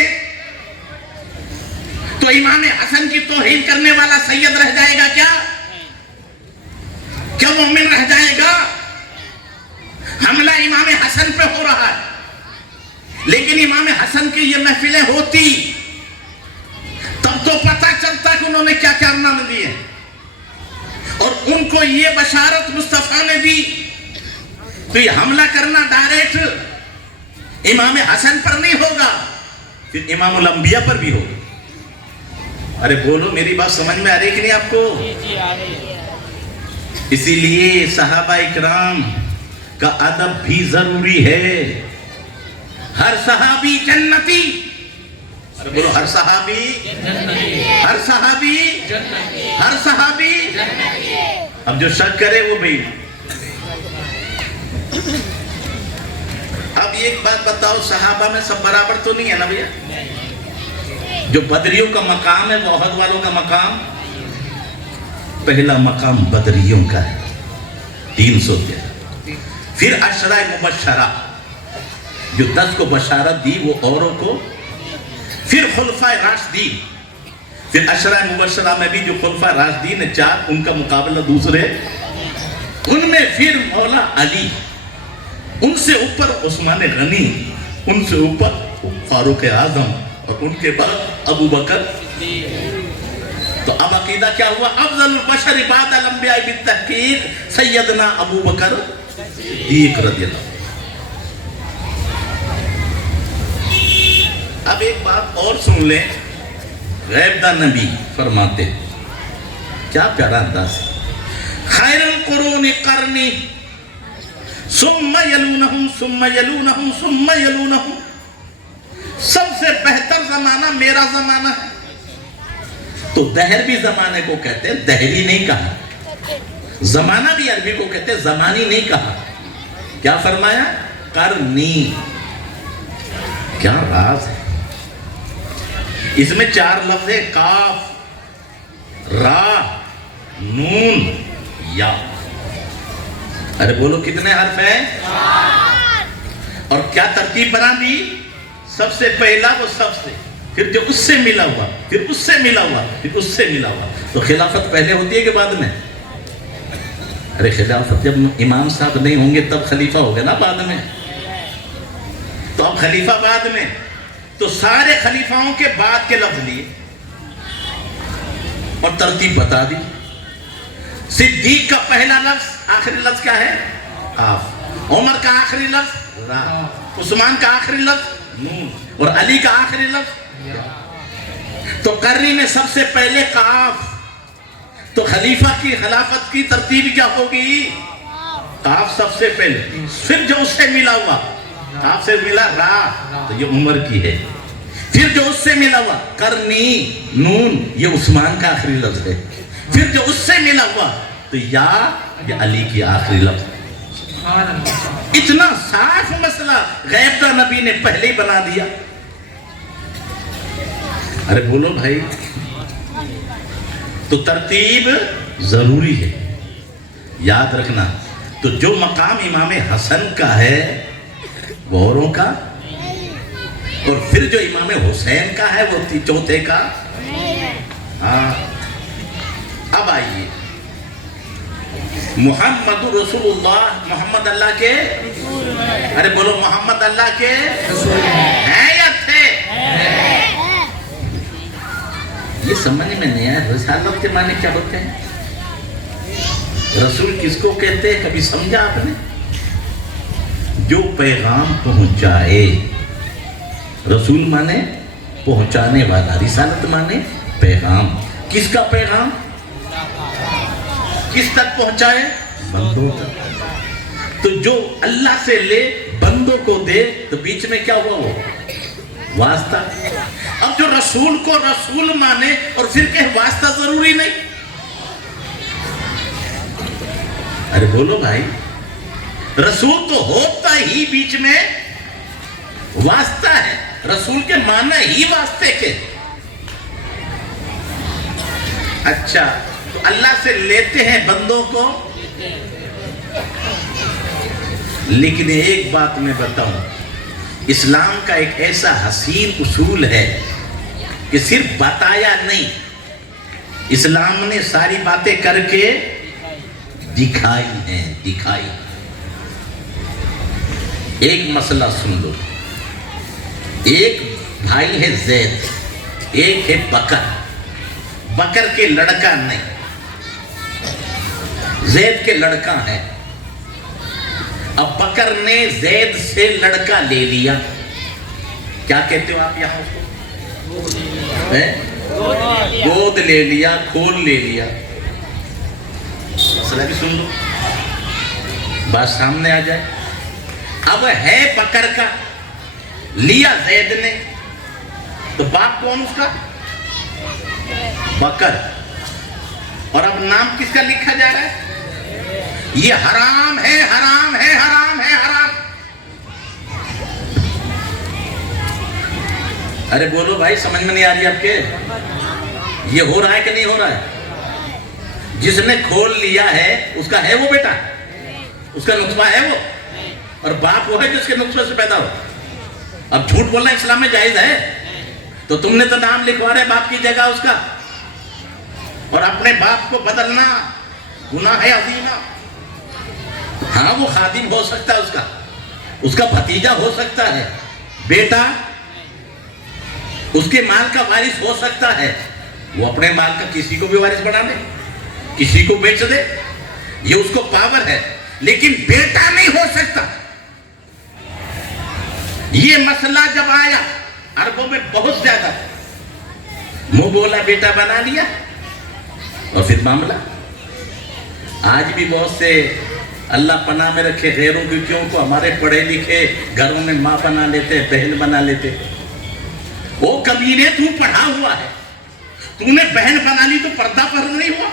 تو امام حسن کی توہین کرنے والا سید رہ جائے گا کیا؟ کیا مومن رہ جائے گا؟ حملہ امام حسن پہ ہو رہا ہے، لیکن امام حسن کی یہ محفلیں ہوتی تب تو پتہ چلتا کہ انہوں نے کیا کارنامے دیے، اور ان کو یہ بشارت مصطفیٰ نے دی تو یہ حملہ کرنا ڈائریکٹ امام حسن پر نہیں ہوگا، پھر امام الانبیاء پر بھی ہوگا۔ ارے بولو، میری بات سمجھ میں آ رہی کہ نہیں آپ کو؟ اسی لیے صحابہ اکرام کا ادب بھی ضروری ہے۔ ہر صحابی جنتی، ارے بولو، ہر صحابی ہر صحابی ہر صحابی۔ اب جو شک کرے وہ بھئی، اب ایک بات بتاؤ، صحابہ میں سب برابر تو نہیں ہے نا بھیا؟ جو بدریوں کا مقام ہے وہ احد والوں کا مقام، پہلا مقام بدریوں کا ہے 313، پھر عشرہ مبشرہ جو 10 کو بشارت دی وہ اوروں کو، پھر خلفائے راشدین، پھر عشرہ مبشرہ میں بھی جو خلفائے راشدین 4 ان کا مقابلہ دوسرے، ان میں پھر مولا علی، ان سے اوپر عثمان غنی، ان سے اوپر فاروق اعظم، اور ان کے بعد ابو بکر۔ تو اب عقیدہ کیا ہوا؟ افضل البشر بعد الانبیاء بالتحقیق سیدنا ابو بکر صدیق رضی اللہ۔ اب ایک بات اور سن لیں، غیب دا نبی فرماتے، کیا پیارا انداز، خیر القرون قرنی ثم یلونہم ثم یلونہم ثم یلونہم، سب سے بہتر زمانہ میرا زمانہ ہے۔ تو دہر بھی زمانے کو کہتے ہیں، دہری نہیں کہا، زمانہ بھی عربی کو کہتے ہیں، زمانی نہیں کہا۔ کیا فرمایا؟ قرنی۔ کیا راز ہے اس میں؟ 4 لفظ ہے، کاف، را، نون، یا۔ ارے بولو کتنے حرف ہیں؟ اور کیا ترتیب بنا دی؟ سب سے پہلا وہ سب سے، پھر جو اس سے ملا ہوا، پھر اس سے ملا ہوا، پھر اس سے ملا ہوا۔ تو خلافت پہلے ہوتی ہے کہ بعد میں؟ ارے خلافت جب امام صاحب نہیں ہوں گے تب خلیفہ ہوگا نا بعد میں، تو اب خلیفہ بعد میں، تو سارے خلیفاؤں کے بعد کے لفظ لیے اور ترتیب بتا دی۔ صدیق کا پہلا لفظ، آخری لفظ کیا ہے؟ قاف۔ عمر کا آخری لفظ را، عثمان کا آخری لفظ نون، اور علی کا آخری لفظ یا۔ تو قرنی میں سب سے پہلے قاف، تو خلیفہ کی خلافت کی ترتیب کیا ہوگی؟ قاف سب سے پہلے، پھر جو اس سے ملا ہوا، قاف سے ملا را، تو یہ عمر کی ہے، پھر جو اس سے ملا ہوا قرنی، نون، یہ عثمان کا آخری لفظ ہے، پھر جو اس سے ملا ہوا تو یا یہ علی کی آخری لفظ۔ اتنا صاف مسئلہ غیب دا نبی نے پہلے ہی بنا دیا۔ ارے بولو بھائی، تو ترتیب ضروری ہے، یاد رکھنا۔ تو جو مقام امام حسن کا ہے وہ اوروں کا، اور پھر جو امام حسین کا ہے وہ چوتھے کا۔ ہاں، اب آئیے، محمد رسول اللہ، محمد اللہ کے، ارے بولو محمد اللہ کے ہیں یا تھے؟ یہ سمجھ میں نہیں آیا رسالت کے معنی کیا ہوتے ہیں؟ رسول کس کو کہتے ہیں؟ کبھی سمجھا آپ نے؟ جو پیغام پہنچائے، رسول مانے پہنچانے والا، رسالت مانے پیغام۔ کس کا پیغام؟ کس تک پہنچائے؟ بندوں تک۔ تو جو اللہ سے لے بندوں کو دے، تو بیچ میں کیا ہوا؟ وہ واسطہ۔ اب جو رسول کو رسول مانے اور پھر کہ واسطہ ضروری نہیں۔ ارے بولو بھائی، رسول تو ہوتا ہی بیچ میں واسطہ ہے، رسول کے معنی ہی واسطے کے۔ اچھا، تو اللہ سے لیتے ہیں بندوں کو، لیکن ایک بات میں بتاؤں، اسلام کا ایک ایسا حسین اصول ہے کہ صرف بتایا نہیں، اسلام نے ساری باتیں کر کے دکھائی ہیں، دکھائی۔ ایک مسئلہ سن لو، ایک بھائی ہے زید، ایک ہے بکر. بکر کے لڑکا نہیں، زید کے لڑکا ہے. اب بکر نے زید سے لڑکا لے لیا. کیا کہتے ہو آپ یہاں اس کو؟ گود لے لیا، کھول لے لیا. مسئلہ بھی سن لو، بات سامنے آ جائے. اب ہے بکر کا، لیا زید نے، تو باپ کون اس کا؟ بکر. اور اب نام کس کا لکھا جا رہا ہے؟ یہ حرام ہے، حرام ہے، حرام ہے، حرام. ارے بولو بھائی، سمجھ میں نہیں آ رہی آپ کے؟ یہ ہو رہا ہے کہ نہیں ہو رہا ہے؟ جس نے کھول لیا ہے اس کا ہے وہ بیٹا، اس کا نطفہ ہے وہ، اور باپ وہ ہے جس کے نطفے سے پیدا ہو. اب جھوٹ بولنا اسلام میں جائز ہے؟ تو تم نے تو نام لکھوا رہے باپ کی جگہ اس کا، اور اپنے باپ کو بدلنا گناہ ہے عظیم. ہاں وہ خادم ہو سکتا ہے، اس کا بھتیجا ہو سکتا ہے، بیٹا اس کے مال کا وارث ہو سکتا ہے. وہ اپنے مال کا کسی کو بھی وارث بنا دے، کسی کو بیچ دے، یہ اس کو پاور ہے، لیکن بیٹا نہیں ہو سکتا. یہ مسئلہ جب آیا عربوں میں بہت زیادہ، منہ بولا بیٹا بنا لیا، اور پھر معاملہ. آج بھی بہت سے اللہ پناہ میں رکھے غیروں کی کیوں کو ہمارے پڑھے لکھے گھروں میں ماں بنا لیتے، بہن بنا لیتے. وہ کمینے تو پڑھا ہوا ہے، تو نے بہن بنا لی تو پردہ فرض نہیں ہوا؟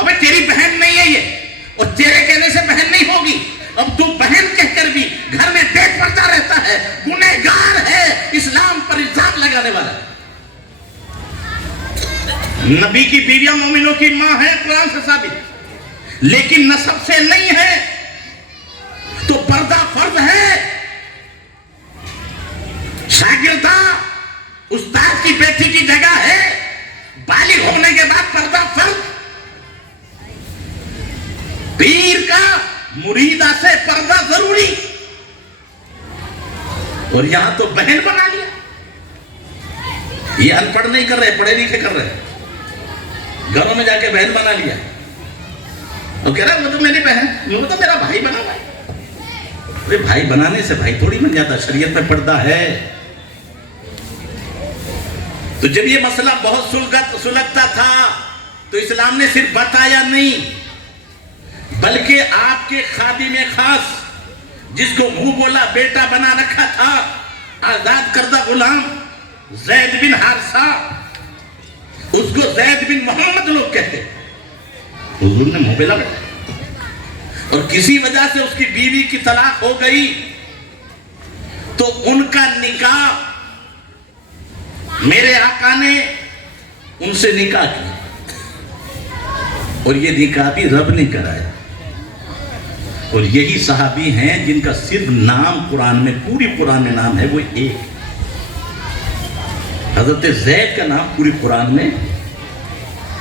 ابے تیری بہن نہیں ہے یہ، اور تیرے کہنے سے بہن نہیں ہوگی. اب تو بہن کہہ کر بھی گھر میں بے پردہ رہتا ہے، گنہگار ہے، اسلام پر الزام لگانے والا. نبی کی بیویاں مومنوں کی ماں ہے، قرآن سے ثابت، لیکن نسب سے نہیں ہے، تو پردہ فرض ہے. شاگردہ استاد کی بیٹی کی جگہ ہے، بالغ ہونے کے بعد پردہ فرض. پیر کا مریدہ سے پردہ ضروری، اور یہاں تو بہن بنا لیا. یہ ان پڑھ نہیں کر رہے، پڑھے لکھے کر رہے. گھروں میں جا کے بہن بنا لیا، اور کہہ رہا وہ تو میری بہن، وہ تو میرا بھائی بنا ہوا ہے. ارے بھائی بنانے سے بھائی تھوڑی بن جاتا، شریعت میں پردہ ہے. تو جب یہ مسئلہ بہت سلگتا تھا تو اسلام نے صرف بتایا نہیں، بلکہ آپ کے خادم خاص جس کو منہ بولا بیٹا بنا رکھا تھا، آزاد کردہ غلام زید بن حارثہ، اس کو زید بن محمد لوگ کہتے. حضور نے منہ بولا بیٹا، اور کسی وجہ سے اس کی بیوی کی طلاق ہو گئی تو ان کا نکاح میرے آقا نے ان سے نکاح کیا، اور یہ نکاح بھی رب نے کرایا. اور یہی صحابی ہیں جن کا صرف نام قرآن میں، پوری قرآن میں نام ہے وہ ایک. حضرت زید کا نام پوری قرآن میں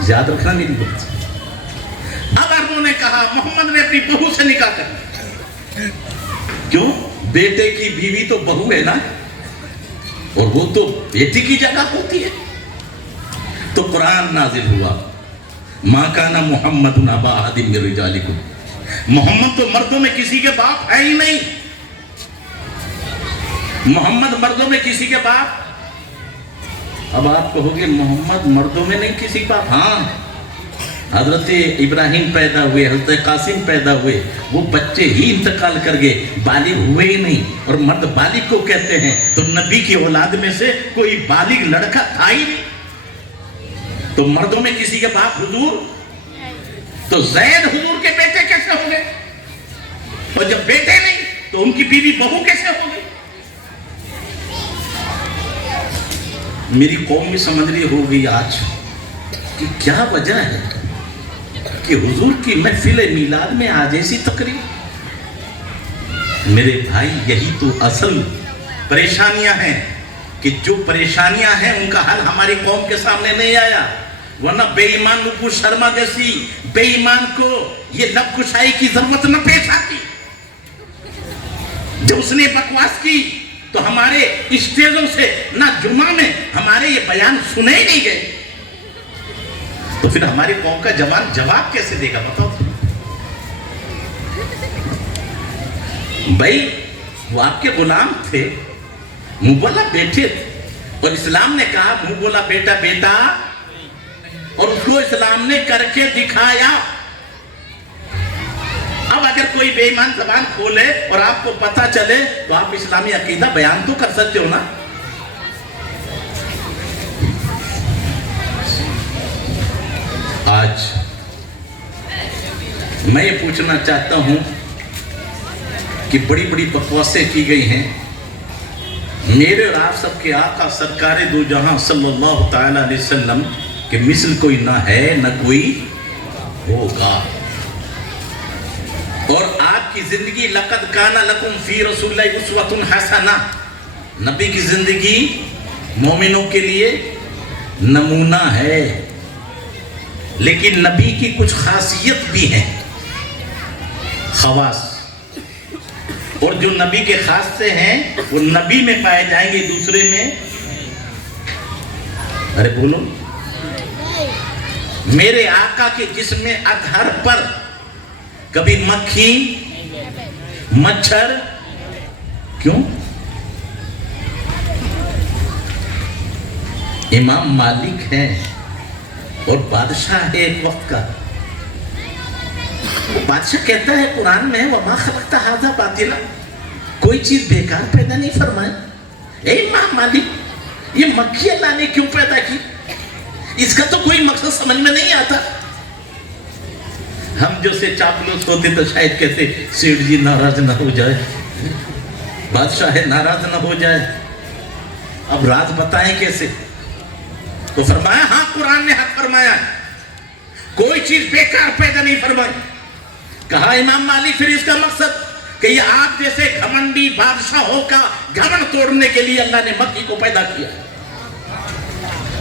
یاد رکھنا میری بات. اب عربوں نے کہا محمد نے اپنی بہو سے نکاح کرنا. کیوں؟ بیٹے کی بیوی تو بہو ہے نا، اور وہ تو بیٹی کی جگہ ہوتی ہے. تو قرآن نازل ہوا، ما کان محمد ابا احد من رجالکم. محمد تو مردوں میں کسی کے باپ ہے ہی نہیں. محمد مردوں میں کسی کے باپ. اب آپ کہو گے محمد مردوں میں نہیں کسی باپ. ہاں، حضرت ابراہیم پیدا ہوئے، حضرت قاسم پیدا ہوئے، وہ بچے ہی انتقال کر گئے، بالغ ہوئے ہی نہیں. اور مرد بالغ کو کہتے ہیں، تو نبی کی اولاد میں سے کوئی بالغ لڑکا تھا ہی نہیں. تو مردوں میں کسی کے باپ حضور. تو زید حضور کے بیٹے کیسے ہو گئے؟ اور جب بیٹے نہیں تو ان کی بیوی بہو کیسے ہو گئی؟ میری قوم بھی سمجھ رہی ہوگی آج کہ کیا وجہ ہے کہ حضور کی محفل میلاد میں آج ایسی تقریر. میرے بھائی یہی تو اصل پریشانیاں ہیں، کہ جو پریشانیاں ہیں ان کا حل ہماری قوم کے سامنے نہیں آیا. ورنہ بے ایمان نپو شرما جیسی بے ایمان کو یہ لب کشائی کی ضرورت نہ پیش آتی. جب اس نے بکواس کی تو ہمارے اسٹیجوں سے نہ جمعہ میں ہمارے یہ بیان سنے ہی نہیں گئے، تو پھر ہماری قوم کا جوان جواب کیسے دے گا؟ بتاؤ بھائی، وہ آپ کے غلام تھے، منہ بولا بیٹے تھے، اور اسلام نے کہا منہ بولا بیٹا بیٹا، اور اس کو اسلام نے کر کے دکھایا۔ اب اگر کوئی بے ایمان زبان کھولے اور آپ کو پتا چلے تو آپ اسلامی عقیدہ بیان تو کر سکتے ہو نا۔ آج میں یہ پوچھنا چاہتا ہوں کہ بڑی بڑی بکواسیں کی گئی ہیں، میرے اور آپ سب کے آقا سرکار دو جہاں صلی اللہ تعالی علیہ وسلم کہ مثل کوئی نہ ہے نہ کوئی ہوگا، اور آپ کی زندگی لقد کان لکم فی رسول اللہ اسوۃ حسنہ، نبی کی زندگی مومنوں کے لیے نمونہ ہے، لیکن نبی کی کچھ خاصیت بھی ہیں، خواص، اور جو نبی کے خاص سے ہیں وہ نبی میں پائے جائیں گے، دوسرے میں۔ ارے بولو، میرے آقا کے جسم میں اطہر پر کبھی مکھی مچھر کیوں؟ امام مالک ہے اور بادشاہ ہے ایک وقت کا، وہ بادشاہ کہتا ہے قرآن میں وَمَا خَلَقْتَ هَذَا بَاطِلًا، کوئی چیز بیکار پیدا نہیں فرمائے۔ اے امام مالک، یہ مکھی اللہ نے کیوں پیدا کی؟ اس کا تو کوئی مقصد سمجھ میں نہیں آتا۔ ہم جو سے چاپلوس ہوتے تو شاید کہتے سیٹھ جی ناراض نہ ہو جائے، بادشاہ ہے ناراض نہ ہو جائے، اب راز بتائیں کیسے؟ تو فرمایا ہاں قرآن نے حق فرمایا، کوئی چیز بیکار پیدا نہیں فرمائی۔ کہا امام مالک پھر اس کا مقصد کہ یہ آپ جیسے گھمنڈی بادشاہوں کا گھمنڈ توڑنے کے لیے اللہ نے مکھی کو پیدا کیا،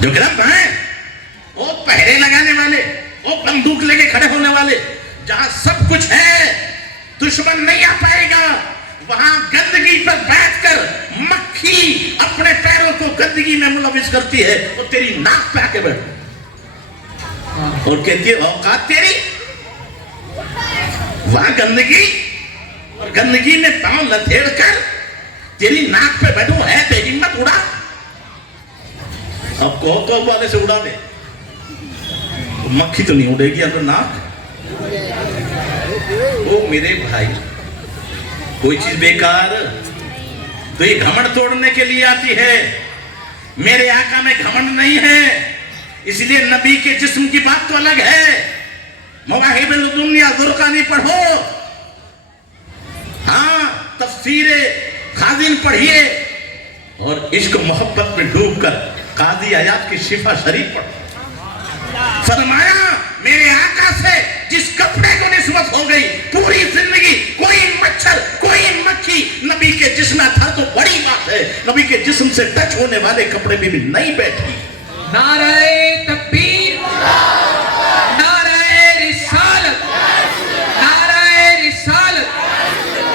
جو گرم ہیں وہ پہرے لگانے والے، وہ بندوق لے کے کھڑے ہونے والے، جہاں سب کچھ ہے دشمن نہیں آ پائے گا، وہاں گندگی پر بیٹھ کر مکھی اپنے پیروں کو گندگی میں ملوث کرتی ہے، وہ تیری ناک پہ آ کے بیٹھ اور کہتی ہے اوقات تیری، وہاں گندگی اور گندگی میں پاؤں لتھیڑ کر تیری ناک پہ بیٹھو، ہے تیری ہمت، اڑا۔ اب کہو تو والے سے اڑا دے، مکھی تو نہیں اڑے گی، اب ناک۔ او میرے بھائی، کوئی چیز بیکار تو یہ گھمنڈ توڑنے کے لیے آتی ہے، میرے آقا میں گھمنڈ نہیں ہے، اس لیے نبی کے جسم کی بات تو الگ ہے۔ مواہب الدنیا زرقانی پڑھو، ہاں تفسیر خازن پڑھیے، اور عشق محبت میں ڈوب کر قاضی عیاض کی شفا شریف پڑھو۔ فرمایا میرے آقا سے جس کپڑے کو نسبت ہو گئی پوری زندگی کوئی مچھر کوئی مکھی نبی کے جسم میں تھا تو بڑی بات ہے، نبی کے جسم سے ٹچ ہونے والے کپڑے بھی نہیں بیٹھی۔ نعرہ تکبیر، نعرہ رسالت، نعرہ رسالت،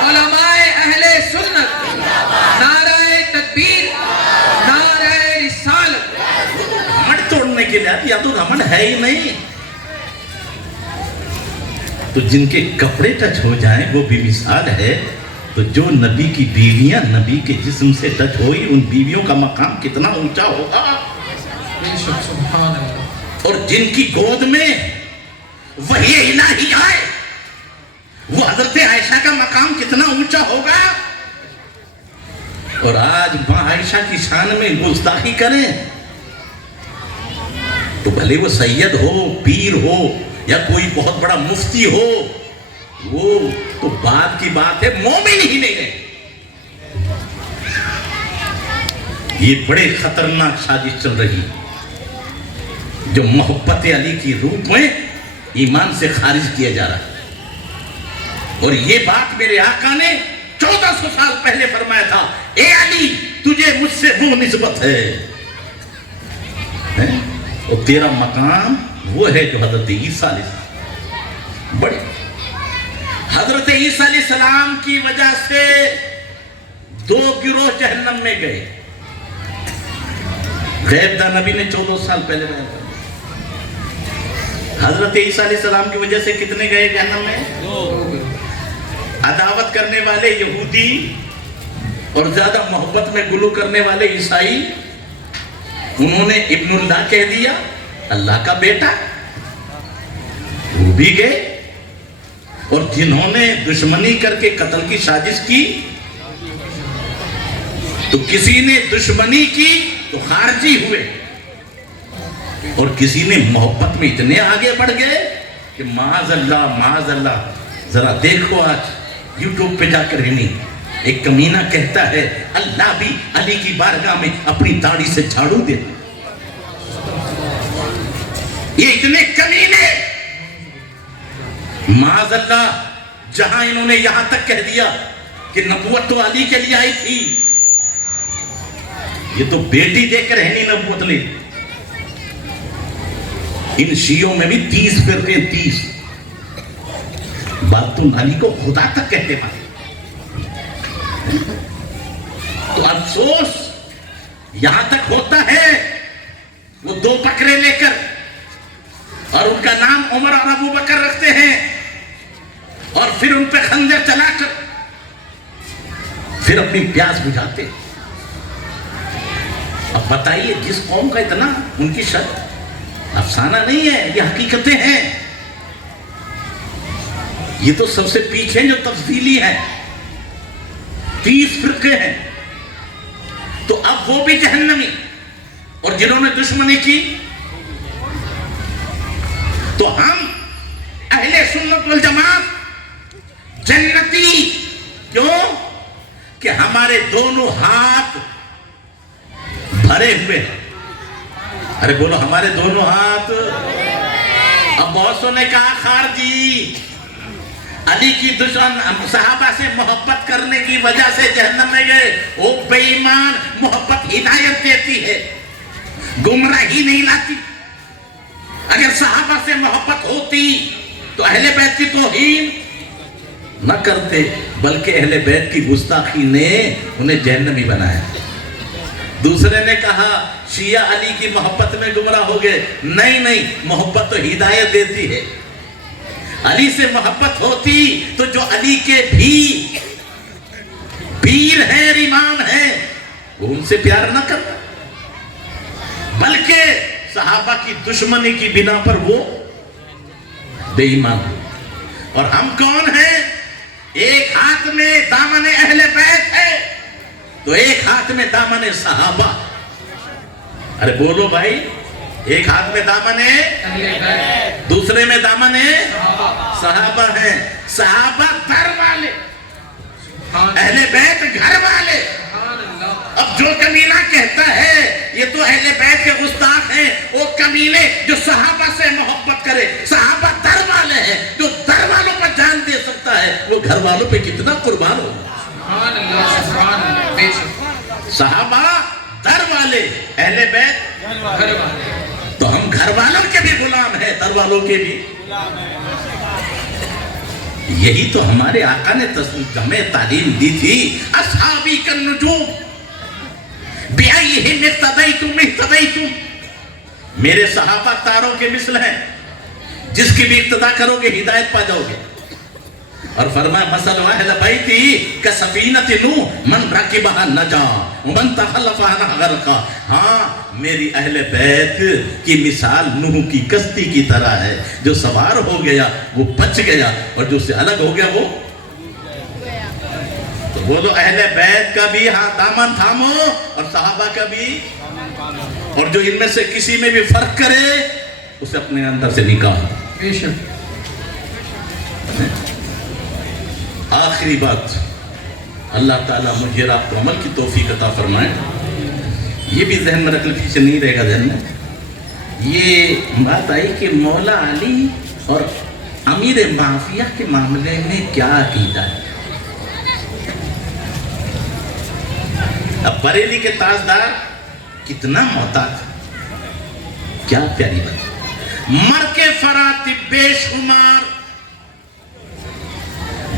علماء اہل سنت، نعرہ تکبیر، نعرہ رسالت۔ گھمنڈ توڑنے کے لیے یا تو گھمنڈ ہے ہی نہیں، تو جن کے کپڑے ٹچ ہو جائیں وہ بھی مثال ہے، تو جو نبی کی بیویاں نبی کے جسم سے ٹچ ہوئی ان بیویوں کا مقام کتنا اونچا ہوگا، سبحان اللہ۔ اور جن کی گود میں وحی الہی آئے وہ حضرت عائشہ کا مقام کتنا اونچا ہوگا، اور آج ماں عائشہ کی شان میں گستاخی کریں تو بھلے وہ سید ہو، پیر ہو یا کوئی بہت بڑا مفتی ہو، وہ تو بعد کی بات ہے، مومن ہی نہیں ہے۔ یہ بڑے خطرناک سازش چل رہی جو محبت علی کی روپ میں ایمان سے خارج کیا جا رہا ہے، اور یہ بات میرے آقا نے 1400 سال پہلے فرمایا تھا، اے علی تجھے مجھ سے وہ نسبت ہے، اور تیرا مقام وہ ہے جو حضرت عیسیٰ علیہ السلام بڑے، حضرت عیسیٰ علیہ السلام کی وجہ سے دو گروہ جہنم میں گئے. غیب دا نبی نے 14 سال پہلے بیان کر. حضرت عیسیٰ علیہ السلام کی وجہ سے کتنے گئے جہنم میں؟ عداوت کرنے والے یہودی اور زیادہ محبت میں گلو کرنے والے عیسائی، انہوں نے ابن اللہ کہہ دیا، اللہ کا بیٹا، وہ بھی گئے. اور جنہوں نے دشمنی کر کے قتل کی سازش کی، تو کسی نے دشمنی کی تو خارجی ہوئے، اور کسی نے محبت میں اتنے آگے بڑھ گئے کہ معاذ اللہ. ذرا دیکھو آج یوٹیوب پہ جا کر ایک کمینہ کہتا ہے اللہ بھی علی کی بارگاہ میں اپنی داڑھی سے جھاڑو دیتا. یہ اتنے کمینے، معاذ اللہ، جہاں انہوں نے یہاں تک کہہ دیا کہ نبوت تو علی کے لیے آئی تھی، یہ تو بیٹی دے کر ہے نہیں نبوت لی. ان شیعوں میں بھی 30 فرقے، 30 بات تم علی کو خدا تک کہتے ہیں. تو افسوس یہاں تک ہوتا ہے، وہ 2 بکرے لے کر اور ان کا نام عمر اور ابو بکر رکھتے ہیں، اور پھر ان پہ خنجر چلا کر پھر اپنی پیاس بجھاتے. اب بتائیے، جس قوم کا اتنا، ان کی شرط افسانہ نہیں ہے، یہ حقیقتیں ہیں. یہ تو سب سے پیچھے جو تفصیلی ہے، 30 فرقے ہیں. تو اب وہ بھی جہنمی، اور جنہوں نے دشمنی کی. تو ہم اہل سنت والجماعت جنتی کیوں؟ کہ ہمارے دونوں ہاتھ بھرے ہوئے ہیں. ارے بولو، ہمارے دونوں ہاتھ. اب بہت سو نے کہا خارجی علی کی دشمن صحابہ سے محبت کرنے کی وجہ سے جہنم میں گئے. وہ بے ایمان، محبت ہدایت دیتی ہے، گمراہی نہیں لاتی. اگر صحابہ سے محبت ہوتی تو اہل بیت کی توہین نہ کرتے، بلکہ اہل بیت کی گستاخی نے انہیں جہنمی بنایا. دوسرے نے کہا شیعہ علی کی محبت میں گمراہ ہو گئے. نہیں، محبت تو ہدایت دیتی ہے. علی سے محبت ہوتی تو جو علی کے بھی پیر ہیں، امام ہیں، وہ ان سے پیار نہ کرتا، بلکہ صحابہ کی دشمنی کی بنا پر وہ بے ایمان. اور ہم کون ہیں؟ ایک ہاتھ میں دامن اہل بیت ہے تو ایک ہاتھ میں دامن صحابہ. ارے بولو بھائی، ایک ہاتھ میں دامن ہے، دوسرے میں دامن ہے صحابہ ہیں. صحابہ در والے، اہل بیت گھر والے. اب جو کمینہ کہتا ہے یہ تو اہل بیت کے گستاخ ہیں، وہ کمینے جو صحابہ سے محبت کرے. صحابہ در والے ہیں، جو در والوں پر جان دے سکتا ہے وہ گھر والوں پہ کتنا قربان ہو. صحابہ در والے، اہل بیت گھر والے. تو ہم گھر والوں کے بھی غلام ہیں، در والوں کے بھی. یہی تو ہمارے آقا نے ہمیں تعلیم دی تھی. اصحابی کالنجوم بِأَيِّهِمْ اقْتَدَيْتُمْ اهْتَدَيْتُمْ. میرے صحابہ تاروں کے مثل ہیں، جس کی بھی اقتدا کرو گے ہدایت پا جاؤ گے. اور فرمایا مثل اہل بیتی کسفینۃ نوح من رکبھا نجا ومن تخلف عنہا غرقا. ہاں، میری اہل بیت کی مثال نوح کی کشتی کی طرح ہے. جو سوار ہو گیا وہ بچ گیا، اور جو سے الگ ہو گیا وہ. تو بولو، اہل بیت کا بھی ہاں دامن تھامو، اور صحابہ کا بھی. اور جو ان میں سے کسی میں بھی فرق کرے اسے اپنے اندر سے نکال. آخری بات، اللہ تعالیٰ مجھے آپ کو عمل کی توفیق عطا فرمائے. یہ بھی ذہن میں رکھ لیں، پیچھے نہیں رہے گا ذہن میں. یہ بات آئی کہ مولا علی اور امیر معافیہ کے معاملے میں کیا عقیدہ ہے. اب بریلی کے تاجدار کتنا محتاط، کیا پیاری بات. مر کے فراتب بے شمار.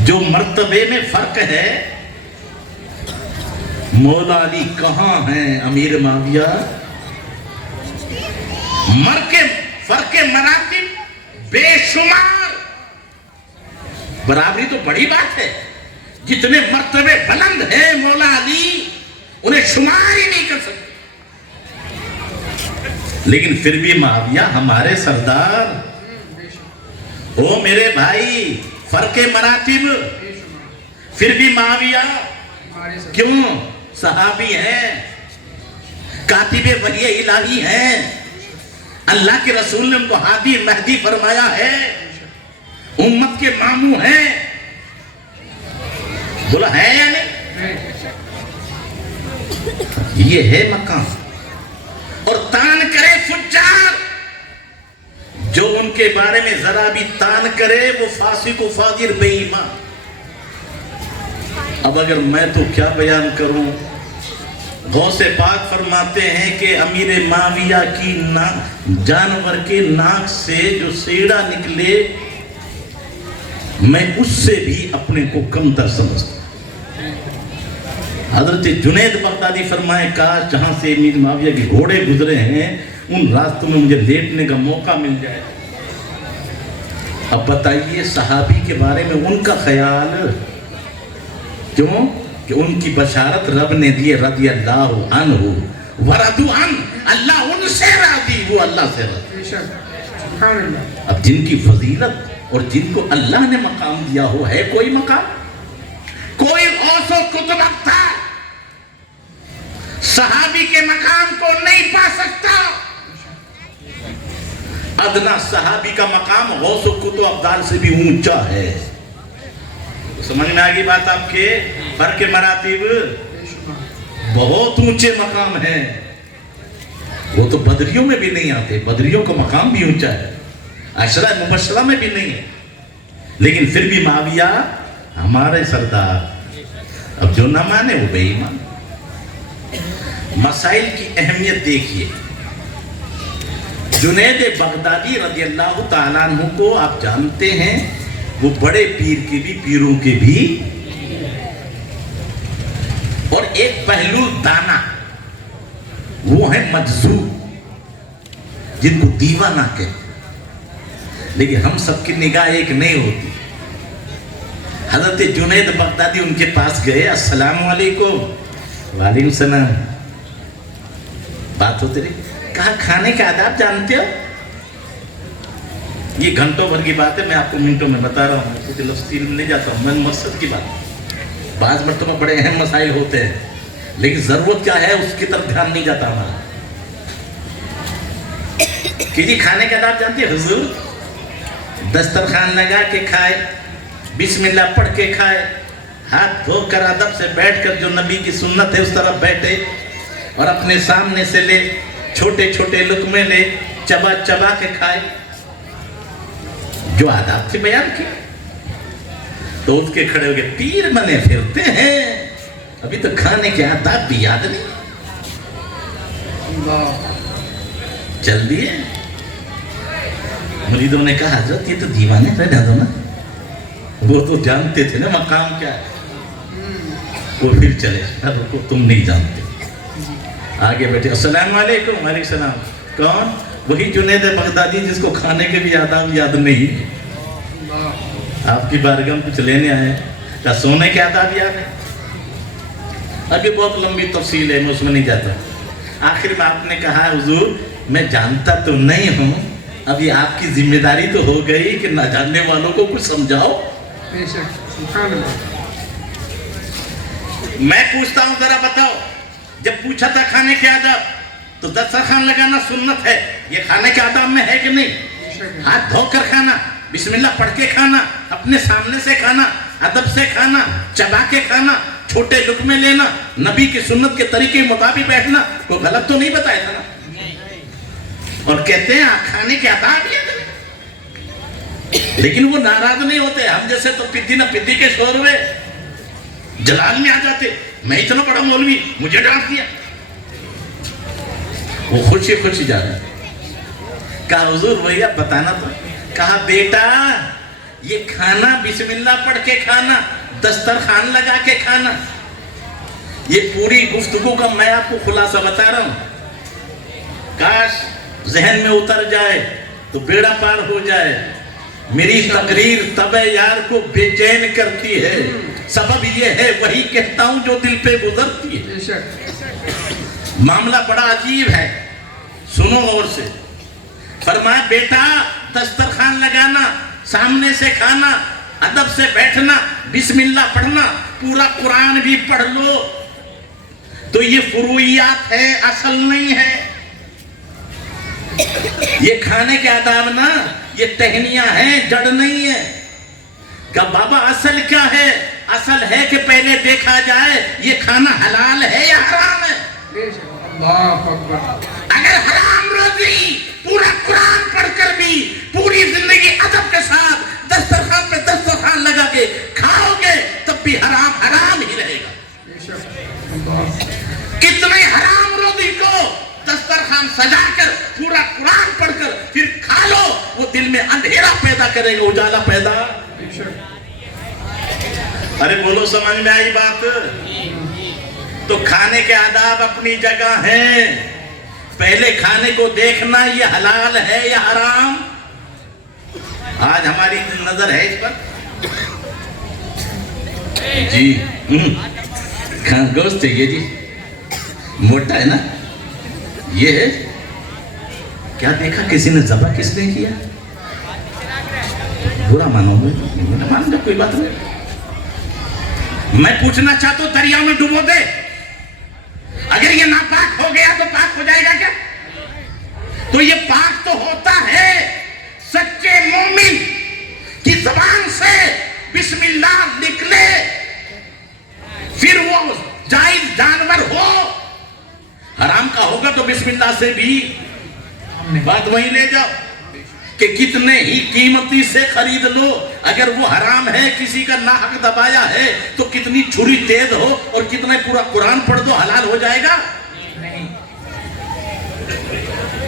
جو مرتبے میں فرق ہے مولا علی کہاں ہیں امیر معاویہ؟ فرق مراتب بے شمار، برابری تو بڑی بات ہے، جتنے مرتبے بلند ہیں مولا علی انہیں شمار ہی نہیں کر سکتے، لیکن پھر بھی معاویہ ہمارے سردار، او میرے بھائی، فرق مراتب پھر بھی معاویہ کیوں؟ صحابی ہیں، کاتب وحی الہی ہیں، اللہ کے رسول نے ان کو ہادی مہدی فرمایا ہے، امت کے ماموں ہیں، بولا ہے یا نہیں؟ یہ ہے مقام۔ اور تان کرے فجار، جو ان کے بارے میں ذرا بھی تان کرے وہ فاسق و فاجر بے ایمان۔ اب اگر میں تو کیا بیان کروں، غوث پاک فرماتے ہیں کہ امیر معاویہ کی جانور کے ناک سے جو سیڑا نکلے میں اس سے بھی اپنے کو کم تر سمجھتا ہوں۔ حضرت جنید بغدادی فرمائے کاش جہاں سے امیر معاویہ کے گھوڑے گزرے ہیں ان راستوں میں مجھے لیٹنے کا موقع مل جائے۔ اب بتائیے صحابی کے بارے میں ان کا خیال کیوں کہ ان کی بشارت رب نے دیے، رضی اللہ عنہ ورضوا عنہ، اللہ ان سے راضی وہ اللہ سے راضی۔ اب جن کی فضیلت اور جن کو اللہ نے مقام دیا ہو، ہے کوئی مقام؟ کوئی غوث و قطب تھا صحابی کے مقام کو نہیں پا سکتا۔ ادنا صحابی کا مقام غوث و قطب ابدال سے بھی اونچا ہے۔ سمجھ میں آگئی بات آپ کے؟ فرق مراتب بہت اونچے مقام ہیں، وہ تو بدریوں میں بھی نہیں آتے، بدریوں کا مقام بھی اونچا ہے، عشرہ مبشرہ میں بھی نہیں ہے، لیکن پھر بھی معاویہ ہمارے سردار۔ اب جو نہ مانے وہ بے ایمان۔ مسائل کی اہمیت دیکھیے، جنید بغدادی رضی اللہ تعالیٰ عنہ کو آپ جانتے ہیں، وہ بڑے پیر کے بھی پیروں کے بھی، اور ایک پہلو دانا وہ ہے مجذوب، جن کو دیوانہ کہتے، لیکن ہم سب کی نگاہ ایک نہیں ہوتی۔ حضرت جنید بغدادی ان کے پاس گئے، السلام علیکم۔ وعلیکم السلام۔ بات ہوتی رہی، کہا کھانے کے آداب جانتے ہو؟ یہ گھنٹوں بھر کی بات ہے، میں آپ کو منٹوں میں بتا رہا ہوں، کچھ تفصیل میں نہیں جاتا ہوں، میں مقصد کی بات۔ بعض مرتبہ بڑے اہم مسائل ہوتے ہیں، لیکن ضرورت کیا ہے اس کی طرف دھیان نہیں جاتا ہمارا۔ کہ جی کھانے کے آداب جانتے ہیں حضور؟ دسترخوان لگا کے کھائے، بسم اللہ پڑھ کے کھائے، ہاتھ دھو کر ادب سے بیٹھ کر جو نبی کی سنت ہے اس طرف بیٹھے، اور اپنے سامنے سے لے چھوٹے چھوٹے لقمے لے، چبا چبا کے کھائے، جو آداب سے بیان کیا۔ تو اس کے کھڑے ہو گئے، پیر بنے پھرتے ہیں، ابھی تو کھانے کے آداب بھی یاد نہیں۔ چل دیے، مریدوں نے کہا حضرت یہ تو دیوانے رہنا دو نا، وہ تو جانتے تھے نا مقام کیا ہے۔ وہ پھر چلے، کو تم نہیں جانتے۔ آگے بیٹھے، السلام علیکم۔ وعلیکم السلام۔ کون؟ وہی جنید بغدادی جس کو کھانے کے بھی آداب یاد نہیں۔ آپ کی بارگاہ کچھ لینے آئے، کیا سونے کے آداب یاد ہے؟ ابھی بہت لمبی تفصیل ہے، میں اس میں نہیں جاتا۔ آخر میں آپ نے کہا حضور میں جانتا تو نہیں ہوں، ابھی آپ کی ذمہ داری تو ہو گئی کہ نہ جاننے والوں کو کچھ سمجھاؤ۔ میں پوچھتا ہوں ذرا بتاؤ، جب پوچھا تھا کھانے کے آداب تو دسترخوان لگانا سنت ہے، یہ کھانے کے آداب میں ہے کہ نہیں؟ ہاتھ دھو کر کھانا، بسم اللہ پڑھ کے کھانا، اپنے سامنے سے کھانا، ادب سے کھانا، چبا کے کھانا، چھوٹے لقمے لینا، نبی کی سنت کے طریقے مطابق بیٹھنا، کوئی غلط تو نہیں بتایا تھا نا؟ اور کہتے ہیں کھانے کے آداب یہ تھے، لیکن وہ ناراض نہیں ہوتے۔ ہم جیسے تو پدی نہ پدی کے شور ہوئے جلال میں آ جاتے، میں اتنا بڑا مولوی مجھے ڈانٹ دیا۔ وہ خوشی خوشی جا رہے، کہا حضور وہی اب بتانا تو۔ کہا بیٹا یہ کھانا بسم اللہ پڑھ کے کھانا، دسترخوان لگا کے کھانا، یہ پوری گفتگو کا میں آپ کو خلاصہ بتا رہا ہوں، کاش ذہن میں اتر جائے تو بیڑا پار ہو جائے۔ میری تقریر طبع یار کو بے چین کرتی ہے، سبب یہ ہے وہی کہتا ہوں جو دل پہ گزرتی ہے۔ بے شک معاملہ بڑا عجیب ہے، سنو غور سے۔ فرمایا بیٹا دسترخوان لگانا، سامنے سے کھانا، ادب سے بیٹھنا، بسم اللہ پڑھنا، پورا قرآن بھی پڑھ لو، تو یہ فروعیات ہے، اصل نہیں ہے۔ یہ کھانے کے آداب نا، یہ ٹہنیاں ہیں، جڑ نہیں ہے۔ کہ بابا اصل کیا ہے؟ اصل ہے کہ پہلے دیکھا جائے یہ کھانا حلال ہے یا حرام ہے۔ بے شک اللہ اکبر۔ اگر حرام روزی پورا قرآن پڑھ کر بھی پوری زندگی ادب کے ساتھ دسترخوان پہ دسترخوان لگا کے کھاؤ گے تب بھی حرام حرام ہی رہے گا۔ بے شک اللہ۔ کتنے حرام روزی کو دسترخوان سجا کر پورا قرآن پڑھ کر پھر کھا لو، وہ دل میں اندھیرا پیدا کرے گا، اجالا پیدا۔ بے شک ارے بولو سمجھ میں آئی بات؟ تو کھانے کے آداب اپنی جگہ ہیں، پہلے کھانے کو دیکھنا یہ حلال ہے یا حرام۔ آج ہماری نظر ہے اس پر جی گوشت چاہیے جی، موٹا ہے نا، یہ ہے کیا دیکھا کسی نے ذبح کس نے کیا؟ برا مانو گے مان دو، کوئی بات نہیں۔ میں پوچھنا چاہتا ہوں دریا میں ڈبو دے، اگر یہ ناپاک ہو گیا تو پاک ہو جائے گا کیا؟ تو یہ پاک تو ہوتا ہے سچے مومن کی زبان سے بسم اللہ نکلے، پھر وہ جائز جانور ہو، حرام کا ہوگا تو بسم اللہ سے بھی بات وہیں لے جاؤ کہ کتنے ہی قیمتی سے خرید لو، اگر وہ حرام ہے، کسی کا ناحق دبایا ہے تو کتنی چھری تیز ہو اور کتنا پورا قرآن پڑھ دو حلال ہو جائے گا؟ نہیں۔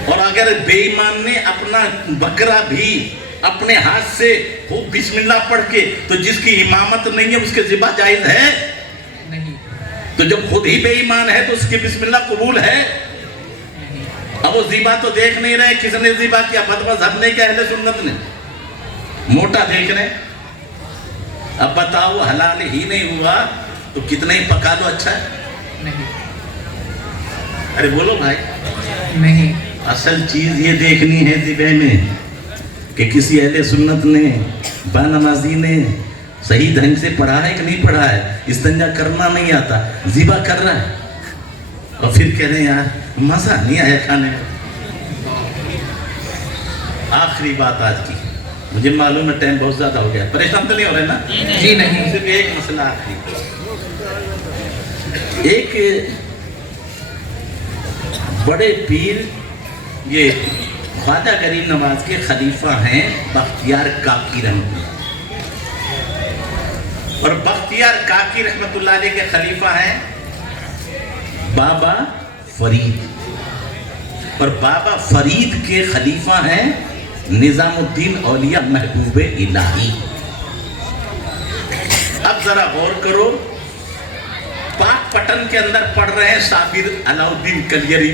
اور اگر بے ایمان نے اپنا بکرا بھی اپنے ہاتھ سے خوب بسم اللہ پڑھ کے، تو جس کی امامت نہیں ہے اس کے ذبح جائز ہے؟ نہیں۔ تو جب خود ہی بے ایمان ہے تو اس کی بسم اللہ قبول ہے؟ اب وہ ذبح تو دیکھ نہیں رہے، کس نے ذبح کیا؟ مذہب نے کیا اہل سنت نے؟ موٹا دیکھ رہے، اب بتاؤ حلال ہی نہیں ہوا تو کتنا ہی پکا دو اچھا ہے؟ نہیں۔ ارے بولو بھائی، نہیں۔ اصل چیز یہ دیکھنی ہے ذبح میں کہ کسی اہل سنت نے، با نمازی نے صحیح ڈھنگ سے پڑھا ہے کہ نہیں پڑھا ہے، استنجا کرنا نہیں آتا، ذبح کر رہا ہے اور پھر کہہ رہے ہیں یار مزہ نہیں آیا کھانے میں۔ آخری بات آج کی، مجھے معلوم ہے ٹائم بہت زیادہ ہو گیا، پریشان تو نہیں ہو رہے نا؟ جی نہیں۔ صرف ایک مسئلہ آخری، ایک بڑے پیر یہ خواجہ غریب نواز کے خلیفہ ہیں بختیار کاکی رحمۃ اللہ، اور بختیار کاکی رحمۃ اللہ علیہ کے خلیفہ ہیں بابا فرید، اور بابا فرید کے خلیفہ ہیں نظام الدین اولیاء محبوب الہی۔ اب ذرا غور کرو، پاک پٹن کے اندر پڑھ رہے ہیں صابر علاؤ الدین کلیری